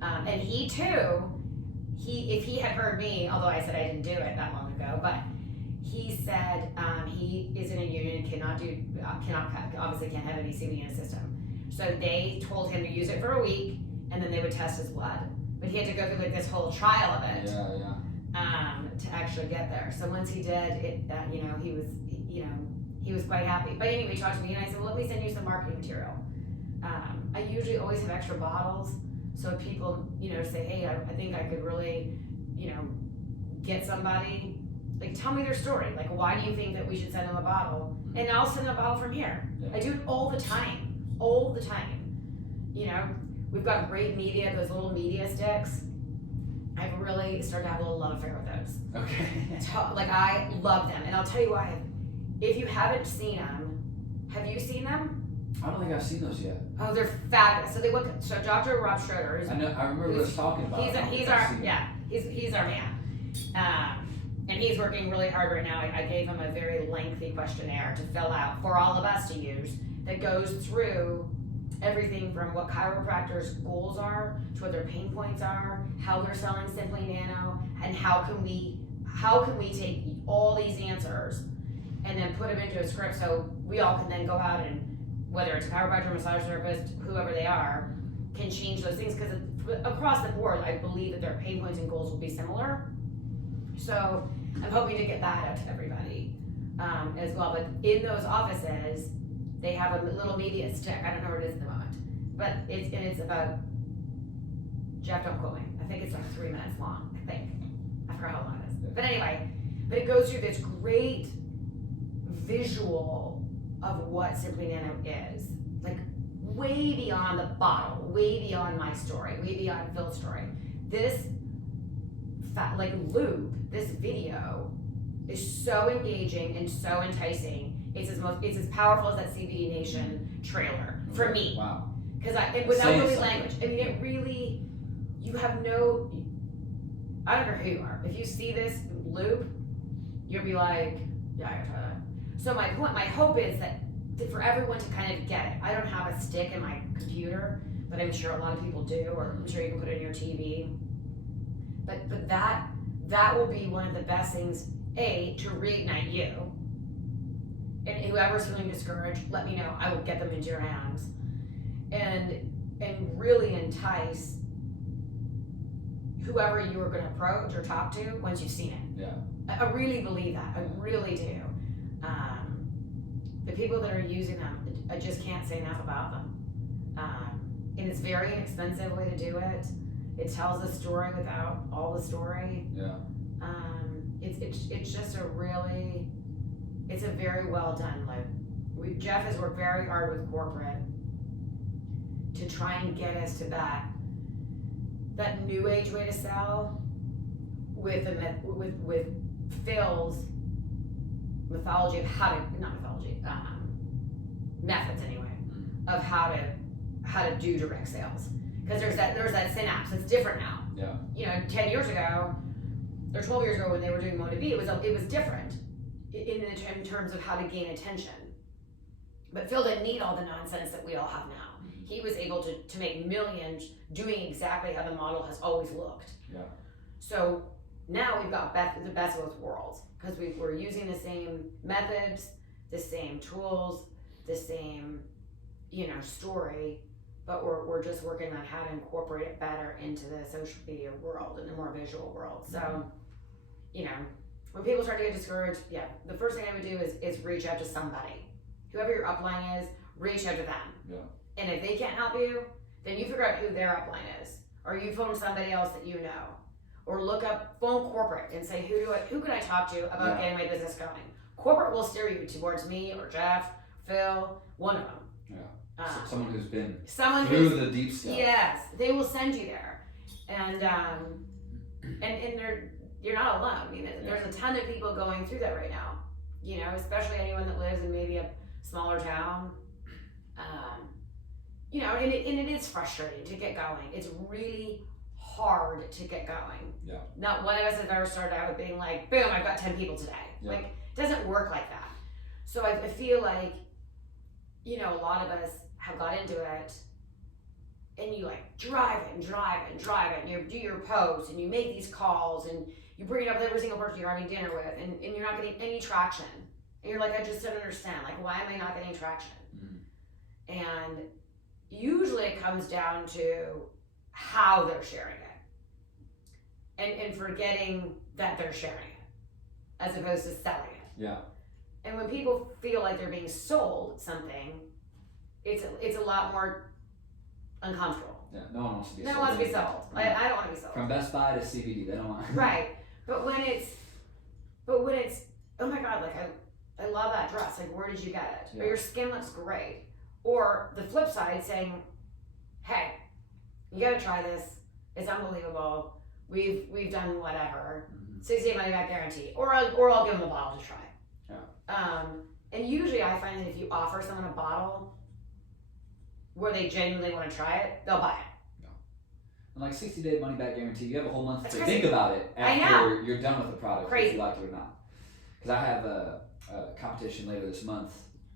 And he too, if he had heard me, although I said I didn't do it that long ago, but he said he is in a union, obviously can't have any CBD in his system. So they told him to use it for a week, and then they would test his blood. But he had to go through this whole trial of it. Yeah. To actually get there. So once he did it, he was quite happy. But anyway, he talked to me, and I said, well, let me send you some marketing material. I usually always have extra bottles, so if people, say, hey, I think I could really, get somebody, tell me their story. Why do you think that we should send them a bottle? And I'll send them a bottle from here. Yeah. I do it all the time. We've got great media, those little media sticks. I've really started to have a little love affair with those. Okay. I love them, and I'll tell you why. If you haven't seen them, have you seen them? I don't think I've seen those yet. Oh, they're fabulous. So Dr. Rob Schroeder is. I remember us talking about. He's our man. And he's working really hard right now. I gave him a very lengthy questionnaire to fill out for all of us to use that goes through everything from what chiropractors' goals are to what their pain points are, how they're selling Simplinano, and how can we take all these answers and then put them into a script so we all can then go out and, whether it's a chiropractor, massage therapist, whoever they are, can change those things, because across the board, I believe that their pain points and goals will be similar. So I'm hoping to get that out to everybody as well. But in those offices, they have a little media stick. I don't know where it is at the moment, but it's about, Jeff, don't quote me. I think it's 3 minutes long. I forgot how long it is. But anyway, it goes through this great visual of what Simplinano is, way beyond the bottle, way beyond my story, way beyond Phil's story. This loop, this video is so engaging and so enticing. It's as powerful as that CBD Nation trailer for me. Wow. Because without really language, it really, I don't care who you are. If you see this loop, you'll be like, yeah, I gotta try that. So my hope is that for everyone to kind of get it. I don't have a stick in my computer, but I'm sure a lot of people do, or I'm sure you can put it in your TV. But that will be one of the best things, to reignite you. And whoever's feeling discouraged, let me know. I will get them into your hands. And really entice whoever you are going to approach or talk to once you've seen it. Yeah. I really believe that. I really do. The people that are using them, I just can't say enough about them. And it's a very inexpensive way to do it. It tells a story without all the story. Yeah. It's just it's a very well done. Like Jeff has worked very hard with corporate to try and get us to that new age way to sell with Phil's mythology of methods anyway, of how to do direct sales. Because there's that synapse. It's different now. Yeah. 10 years ago or 12 years ago when they were doing Mona B, it was different in terms of how to gain attention. But Phil didn't need all the nonsense that we all have now. He was able to make millions doing exactly how the model has always looked. Yeah. So now we've got the best of both worlds because we're using the same methods, the same tools, the same, story, but we're just working on how to incorporate it better into the social media world and the more visual world. So, when people start to get discouraged, the first thing I would do is reach out to somebody. Whoever your upline is, reach out to them. Yeah. And if they can't help you, then you figure out who their upline is. Or you phone somebody else that you know. Or phone corporate and say, who can I talk to about getting my business going? Corporate will steer you towards me or Jeff, Phil, one of them. Yeah. Someone who's been through the deep stuff. Yes, they will send you there. And you're not alone. I mean, there's a ton of people going through that right now. Especially anyone that lives in maybe a smaller town. And it is frustrating to get going. It's really hard to get going. Yeah. Not one of us has ever started out with being like, boom, I've got 10 people today. Yeah. Like, it doesn't work like that. So I feel like, a lot of us have got into it and you drive it, and you do your posts and you make these calls and you bring it up with every single person you're having dinner with and you're not getting any traction. And you're like, I just don't understand. Like, why am I not getting traction? Mm-hmm. And usually it comes down to how they're sharing it and forgetting that they're sharing it as opposed to selling it. Yeah. And when people feel like they're being sold something, it's a lot more uncomfortable. Yeah, no one wants to be sold. No one wants to be sold. Yeah. I don't want to be sold. From Best Buy to CBD, they don't want. Right, but when it's, oh my God, I love that dress. Like, where did you get it? Yeah. Or your skin looks great. Or the flip side, saying, hey, you got to try this. It's unbelievable. We've done whatever. 60-day money back guarantee. Or I'll give them a bottle to try. Yeah. And usually I find that if you offer someone a bottle where they genuinely want to try it, they'll buy it. Yeah. And 60-day money back guarantee, you have a whole month That's to crazy. think about it after you're done with the product, Crazy. if you like it or not. Because I have a competition later this month.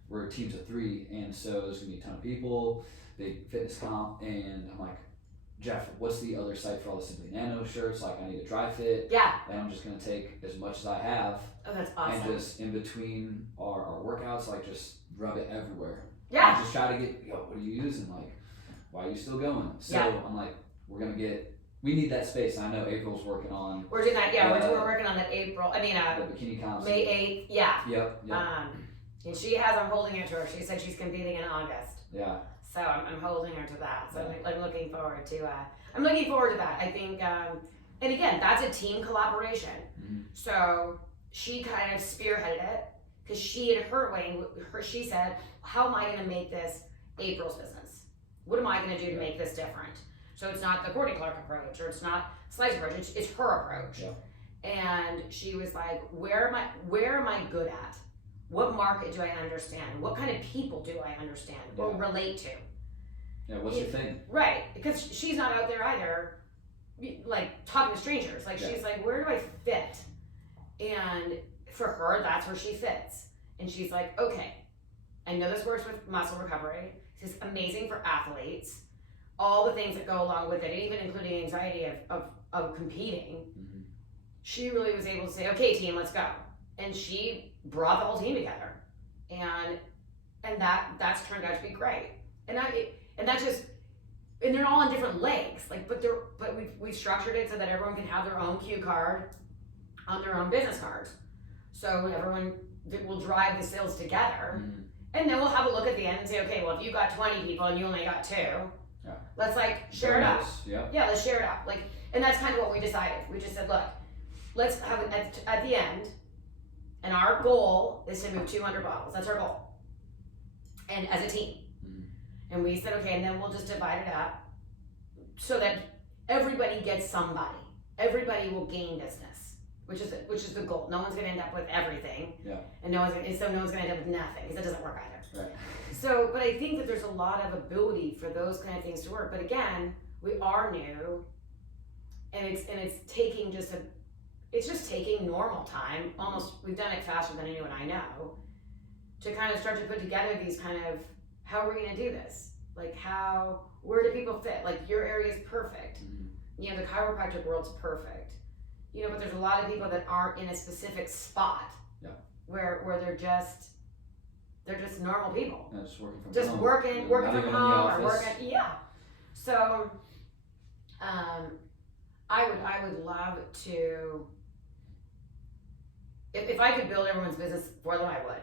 We're teams of 3, and so there's gonna be a ton of people, big fitness comp, and I'm like, Jeff, what's the other site for all the Simplinano shirts? I need a dry fit. Yeah. And I'm just gonna take as much as I have. Oh, that's awesome. And just in between our workouts, just rub it everywhere. Yeah. And just try to get, what are you using? Why are you still going? So I'm like, we need that space. I know April's working on. We're doing that. Yeah, we're working on that April. The bikini council. May 8th. Yeah. Yep. And I'm holding her to her. She said she's competing in August. Yeah. So I'm holding her to that. So I'm looking forward to. I'm looking forward to that. I think, and again, that's a team collaboration. Mm-hmm. So she kind of spearheaded it because she, in her way, she said, "How am I going to make this April's business? What am I going to do to make this different?" So it's not the Courtney Clark approach, or it's not Slice approach. It's her approach. Yeah. And she was like, "Where am I good at? What market do I understand? What kind of people do I understand or relate to?" Yeah, what's your thing? Right, because she's not out there either, talking to strangers. She's like, where do I fit? And for her, that's where she fits. And she's like, okay, I know this works with muscle recovery. This is amazing for athletes. All the things that go along with it, even including anxiety of competing. Mm-hmm. She really was able to say, okay, team, let's go. And she brought the whole team together, and that's turned out to be great. And that just, and they're all on different legs. Like, but we've structured it so that everyone can have their own cue card on their own business cards. So everyone will drive the sales together, and then we'll have a look at the end and say, okay, well, if you got 20 people and you only got 2, let's like share it up. Yeah, let's share it up. Like, and that's kind of what we decided. We just said, look, let's have it at the end, and our goal is to move 200 bottles. That's our goal, and as a team. And we said, okay, and then we'll just divide it up so that everybody gets somebody. Everybody will gain business, which is the goal. No one's going to end up with everything, and no one's going to end up with nothing, because that doesn't work either. Right. So, but I think that there's a lot of ability for those kind of things to work. But again, we are new, and it's taking it's just taking normal time. Almost, we've done it faster than anyone I know, to kind of start to put together these kind of, how are we going to do this? Like, where do people fit? Like, your area is perfect. You know, the chiropractic world's perfect. You know, but there's a lot of people that aren't in a specific spot where they're just normal people. Just working from just home. working from home, or working. So, I would love to, if I could build everyone's business for them, I would.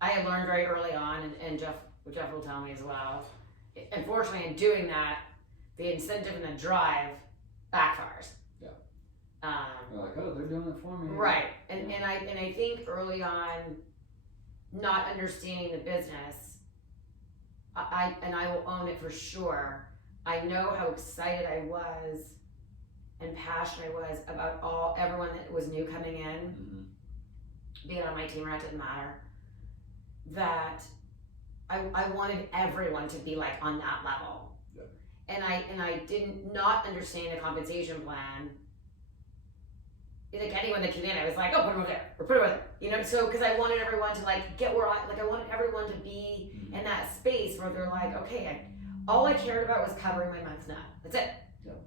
I had learned very early on, and Jeff will tell me as well. Unfortunately, in doing that, the incentive and the drive backfires. You're like, oh, they're doing it for me. Right, and I think early on, not understanding the business, I will own it for sure. I know how excited I was and passionate I was about everyone that was new coming in, being on my team or not, didn't matter. That I wanted everyone to be like on that level, and I did not understand the compensation plan. Like, anyone that came in, I was like, oh, put them over there, or put them over there, you know. So because I wanted everyone to like get where I wanted everyone to be in that space where they're like, okay, all I cared about was covering my month's nut. That's it.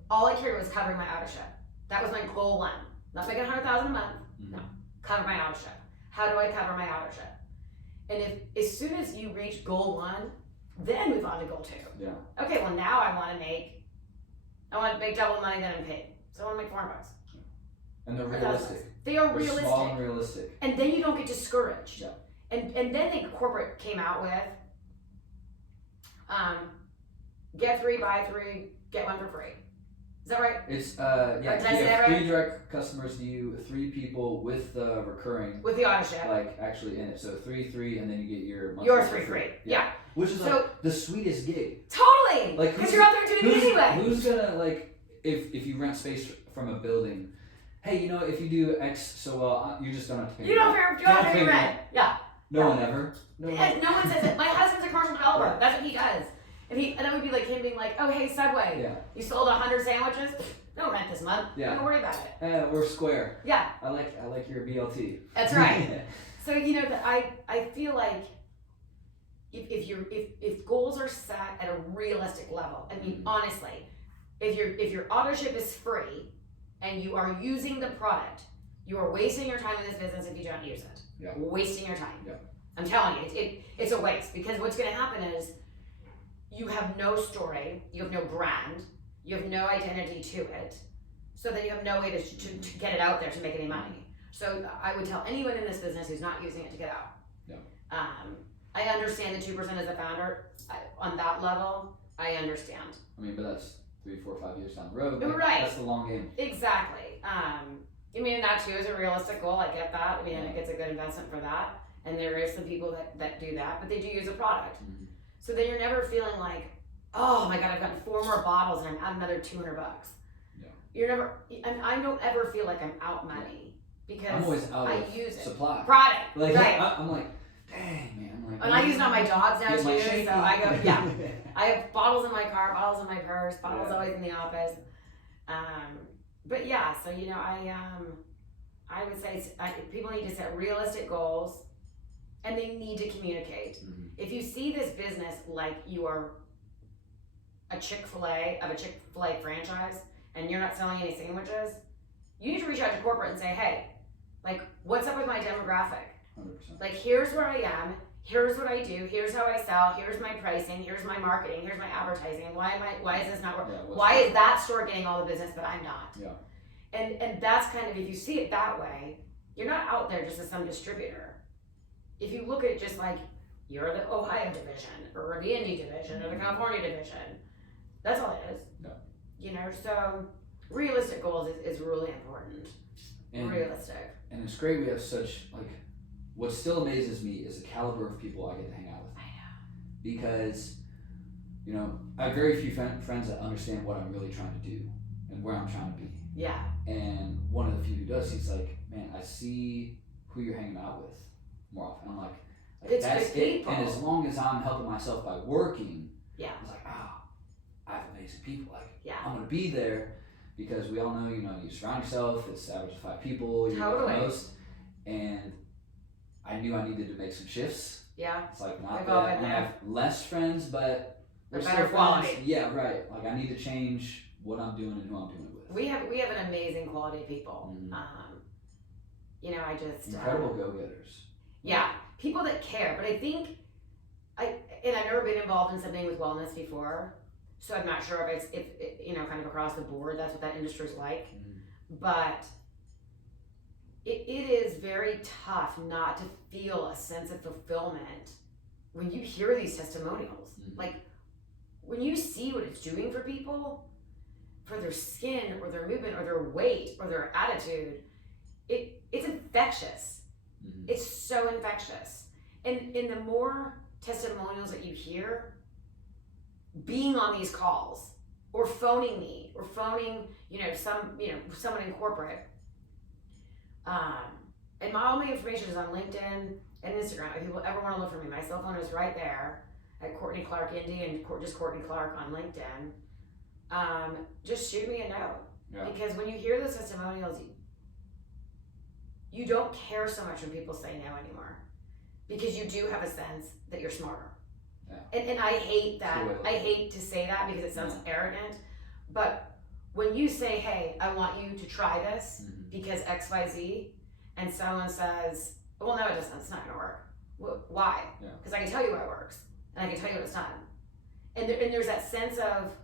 All I cared about was covering my auto ship. That was my goal 1. Not making $100,000 a month. No, cover my auto ship. How do I cover my auto ship? And as soon as you reach goal 1, then move on to goal 2. Okay, well, now I want to make double the money that I'm paid. So I want to make $400. And they're realistic. They are they're realistic. Small and realistic. And then you don't get discouraged. And then the corporate came out with, get 3, buy 3, get 1 for free. Is that right? It's Did I you say have that 3 direct customers to you, 3 people with recurring. With the auto ship. Like, actually in it. So 3, and then you get your monthly. Yours free. Yeah. Which is like the sweetest gig. Totally. Like, because you're out there doing it anyway. Who's gonna, like, if you rent space from a building, hey, you know, if you do X so well, you just don't have to pay. You don't have to pay rent. No one ever. No one says it. My husband's a commercial developer. Right. That's what he does. And that would be like him being like, oh, hey, Subway, you sold 100 sandwiches? Don't rent this month. Don't worry about it. We're square. Yeah. I like your BLT. That's right. So, you know, I feel like if goals are set at a realistic level, I mean, honestly, if your auto ship is free and you are using the product, you are wasting your time in this business if you don't use it. Wasting your time. I'm telling you, it's a waste, because what's going to happen is you have no story, you have no brand, you have no identity to it, so then you have no way to get it out there to make any money. So I would tell anyone in this business who's not using it to get out. I understand the 2% as a founder. On that level, I understand. I mean, but that's 3, 4, 5 years down the road. Right. That's the long game. Exactly. I mean, that too is a realistic goal. I get that. I mean, I think it's a good investment for that. And there is some people that do that, but they do use a product. So then you're never feeling like, oh my God, I've gotten 4 more bottles and I'm out another $200. You're never, and I don't ever feel like I'm out money, because I'm always out I of use it. supply. Product. Like, right. I'm like, dang, man. Like, and I use it on my dogs now too, so I go, I have bottles in my car, bottles in my purse, bottles always in the office. But yeah, so you know, I would say people need to set realistic goals, and they need to communicate. If you see this business like you are a Chick-fil-A franchise, and you're not selling any sandwiches, you need to reach out to corporate and say, hey, like, what's up with my demographic? 100%. Like, here's where I am. here's what I do, here's how I sell, here's my pricing, here's my marketing, here's my advertising. Why is this not working? Why is that store getting all the business but I'm not? Yeah. And that's kind of, if you see it that way, you're not out there just as some distributor. If you look at it just like you're the Ohio division or the Indy division or the California division, that's all it is. Yeah. You know, so realistic goals is really important. And, realistic. And it's great we have such, like, what still amazes me is the caliber of people I get to hang out with. I know. Because, you know, I have very few friends that understand what I'm really trying to do and where I'm trying to be. Yeah. And one of the few who does, he's like, man, I see who you're hanging out with more often. I'm like it's that's good it. people. And as long as I'm helping myself by working, yeah, I was like, I have amazing people. Like, yeah, I'm gonna be there because we all know, you know, you surround yourself. It's average of 5 people. You're totally. the most. And I knew I needed to make some shifts. Yeah. It's like not We've that all I been there. have less friends, but we're better still quality. friends. Yeah, right. Like I need to change what I'm doing and who I'm doing it with. We have an amazing quality of people. Mhm. You know, I just Incredible go-getters. yeah, people that care. But I think and I've never been involved in something with wellness before, so I'm not sure if you know, kind of across the board that's what that industry is like. But it is very tough not to feel a sense of fulfillment when you hear these testimonials. Like when you see what it's doing for people, for their skin or their movement or their weight or their attitude, it's infectious. It's so infectious. And the more testimonials that you hear, being on these calls or phoning me or phoning, someone in corporate, and all my information is on LinkedIn and Instagram. If people ever want to look for me, my cell phone is right there at Courtney Clark Indy and just Courtney Clark on LinkedIn. Just shoot me a note. Yeah. Because when you hear those testimonials, you don't care so much when people say no anymore, because you do have a sense that you're smarter. Yeah. And I hate that. I hate to say that because it sounds arrogant, but when you say, hey, I want you to try this because XYZ, and someone says, well, no, it doesn't, it's not gonna work. Well, why? Because I can tell you why it works, and I can tell you what it's done. And there's that sense of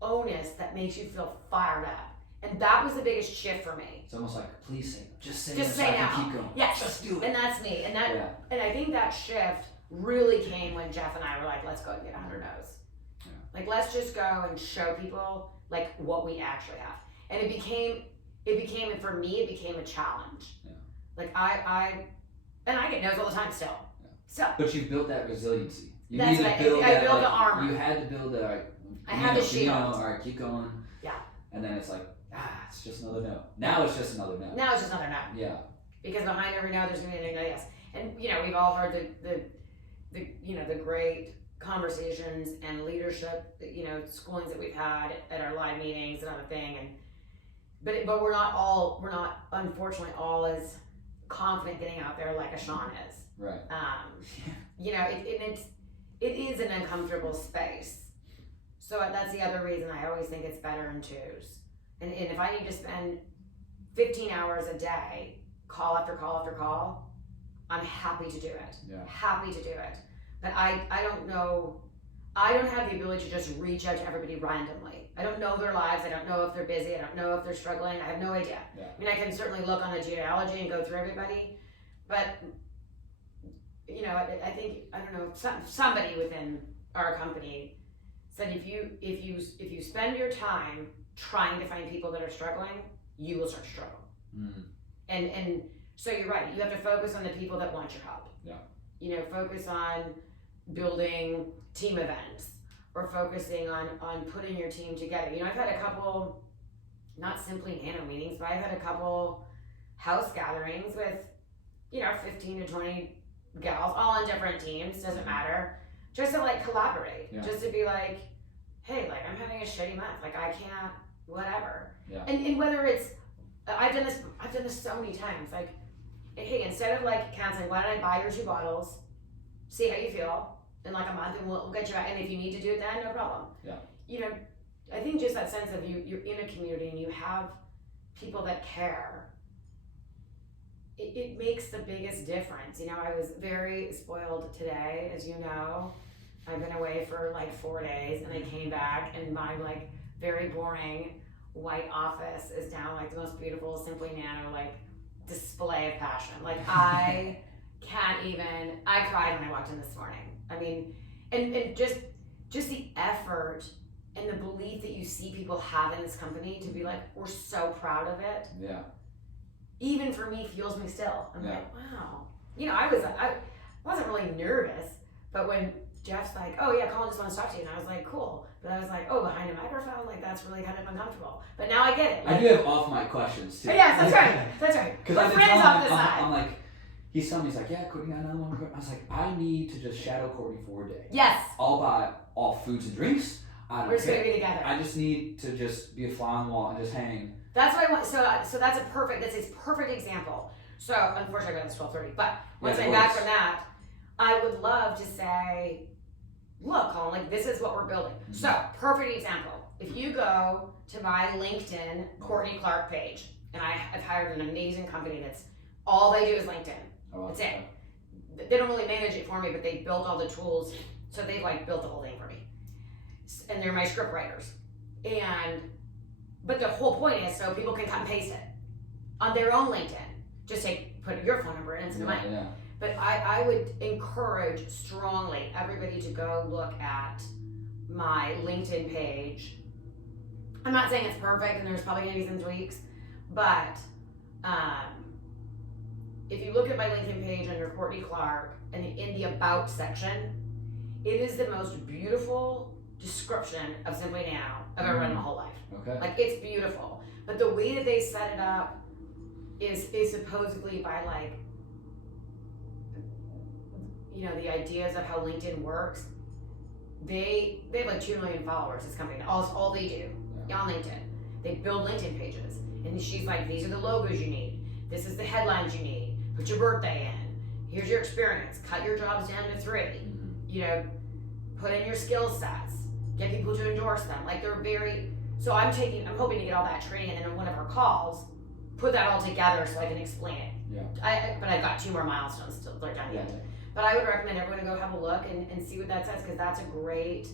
onus that makes you feel fired up. And that was the biggest shift for me. It's almost like, please say no. Just say Just no say so I no. can keep going. Yes. Just do it. And that's me. And and I think that shift really came when Jeff and I were like, let's go and get 100 no's. Yeah. Like, let's just go and show people like what we actually have. And it became for me, it became a challenge. Yeah. Like I get no's all the time still. Yeah. So. But you built that resiliency. I built the armor. You had to build that. Right, I had the shield. All right, keep going. Yeah. And then it's like, it's just another no. Now it's just another no. Now it's just another no. Yeah. Because behind every no, there's gonna be another yes. And we've all heard the great conversations and leadership, schoolings that we've had at our live meetings and other thing. But we're not unfortunately all as confident getting out there like a Sean is. Right. It is an uncomfortable space. So that's the other reason I always think it's better in twos. And if I need to spend 15 hours a day, call after call after call, I'm happy to do it. Yeah. Happy to do it. But I don't know, I don't have the ability to just reach out to everybody randomly. I don't know their lives. I don't know if they're busy. I don't know if they're struggling. I have no idea. Yeah. I mean, I can certainly look on the genealogy and go through everybody, but I think, I don't know, somebody within our company said if you spend your time trying to find people that are struggling, you will start to struggle. And so you're right. You have to focus on the people that want your help. Yeah. Focus on building team events or focusing on putting your team together. I've had a couple, not Simplinano meetings, but I've had a couple house gatherings with, 15 to 20 gals, all on different teams, doesn't matter, just to collaborate, just to be like, hey, I'm having a shitty month, I can't, whatever. Yeah. And whether it's, I've done this so many times, hey, instead of counseling, why don't I buy your 2 bottles, see how you feel in a month, and we'll get you out, and if you need to do it then, no problem. Yeah. I think just that sense of you're in a community and you have people that care, it makes the biggest difference. You know, I was very spoiled today, as you know. I've been away for like 4 days, and I came back, and my like very boring white office is now like the most beautiful Simplinano like display of passion. Like I can't even. I cried when I walked in this morning. I mean, and just the effort and the belief that you see people have in this company to be like, we're so proud of it. Yeah. Even for me, fuels me still. I'm Yeah. like, wow. You know, I wasn't really nervous, but when Jeff's like, oh yeah, Colin just wants to talk to you, and I was like, cool. But I was like, oh, behind a microphone, like that's really kind of uncomfortable. But now I get it. I do have off mic questions too. Yes, that's right. That's right. Because My I friends off the side. I'm like, he's telling me, he's like, yeah, Courtney got another one. I was like, I need to just shadow Courtney for a day. Yes. I'll buy all foods and drinks. I We're don't just gonna care. be together. I just need to just be a fly on the wall and just hang. That's what I want. So that's a perfect example. So unfortunately, I got this 12:30. But once I'm back from that, I would love to say, look, Colin, like this is what we're building. Mm-hmm. So perfect example. If you go to my LinkedIn Courtney Clark page, and I've hired an amazing company that's all they do is LinkedIn. Oh, That's it. They don't really manage it for me, but they built all the tools. So they've like built the whole thing for me. And they're my script writers. But the whole point is so people can cut and paste it on their own LinkedIn. Just put your phone number in and send mine. Yeah. But I would encourage strongly everybody to go look at my LinkedIn page. I'm not saying it's perfect, and there's probably gonna be some tweaks, but if you look at my LinkedIn page under Courtney Clark and in the About section, it is the most beautiful description of Simplinano I've ever read in my whole life. Okay. Like it's beautiful, but the way that they set it up is supposedly by like, you know, the ideas of how LinkedIn works. They have like 2 million followers. This company, all they do on LinkedIn, they build LinkedIn pages, and she's like, these are the logos you need. This is the headlines you need. Put your birthday in. Here's your experience. Cut your jobs down to 3. Mm-hmm. You know, put in your skill sets. Get people to endorse them. Like they're very. So I'm hoping to get all that training, and then in one of our calls, put that all together so I can explain it. Yeah. But I've got 2 more milestones still down the end. But I would recommend everyone to go have a look and see what that says, because that's a great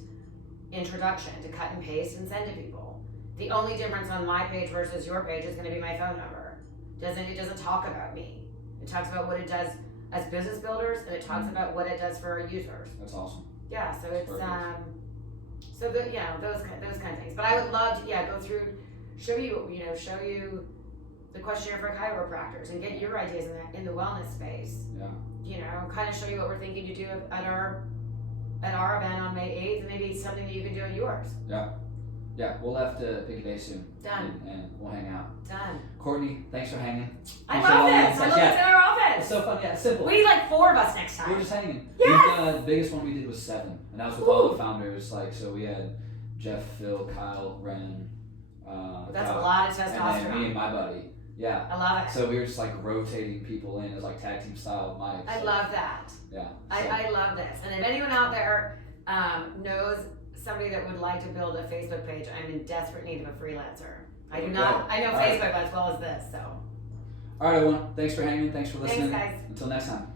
introduction to cut and paste and send to people. The only difference on my page versus your page is going to be my phone number. It doesn't talk about me. It talks about what it does as business builders, and it talks about what it does for our users. That's awesome. Yeah, so it's Perfect. so the, you know, those kind of things. But I would love to go through, show you the questionnaire for chiropractors and get your ideas in the wellness space. Yeah. You know, kind of show you what we're thinking to do at our event on May 8th, and maybe something that you can do at yours. Yeah, we'll have to pick a day soon. Done. And we'll hang out. Done. Courtney, thanks for hanging. I Thanks for love all the this. I insights. love this in our office. It's so fun. Yeah, it's simple. We need like 4 of us next time. We're just hanging. Yes! The biggest one we did was 7, and that was with all the founders. Like, so we had Jeff, Phil, Kyle, Ren. That's Kyle, a lot of and then testosterone. me and my buddy. Yeah. I love it. So we were just like rotating people in as like tag team style mics. I So, love that. Yeah. So, I love this. And if anyone out there knows somebody that would like to build a Facebook page, I'm in desperate need of a freelancer. I do not. I know All right. Facebook as well as this. So. All right, everyone. Thanks for hanging. Thanks for listening. Thanks, guys. Until next time.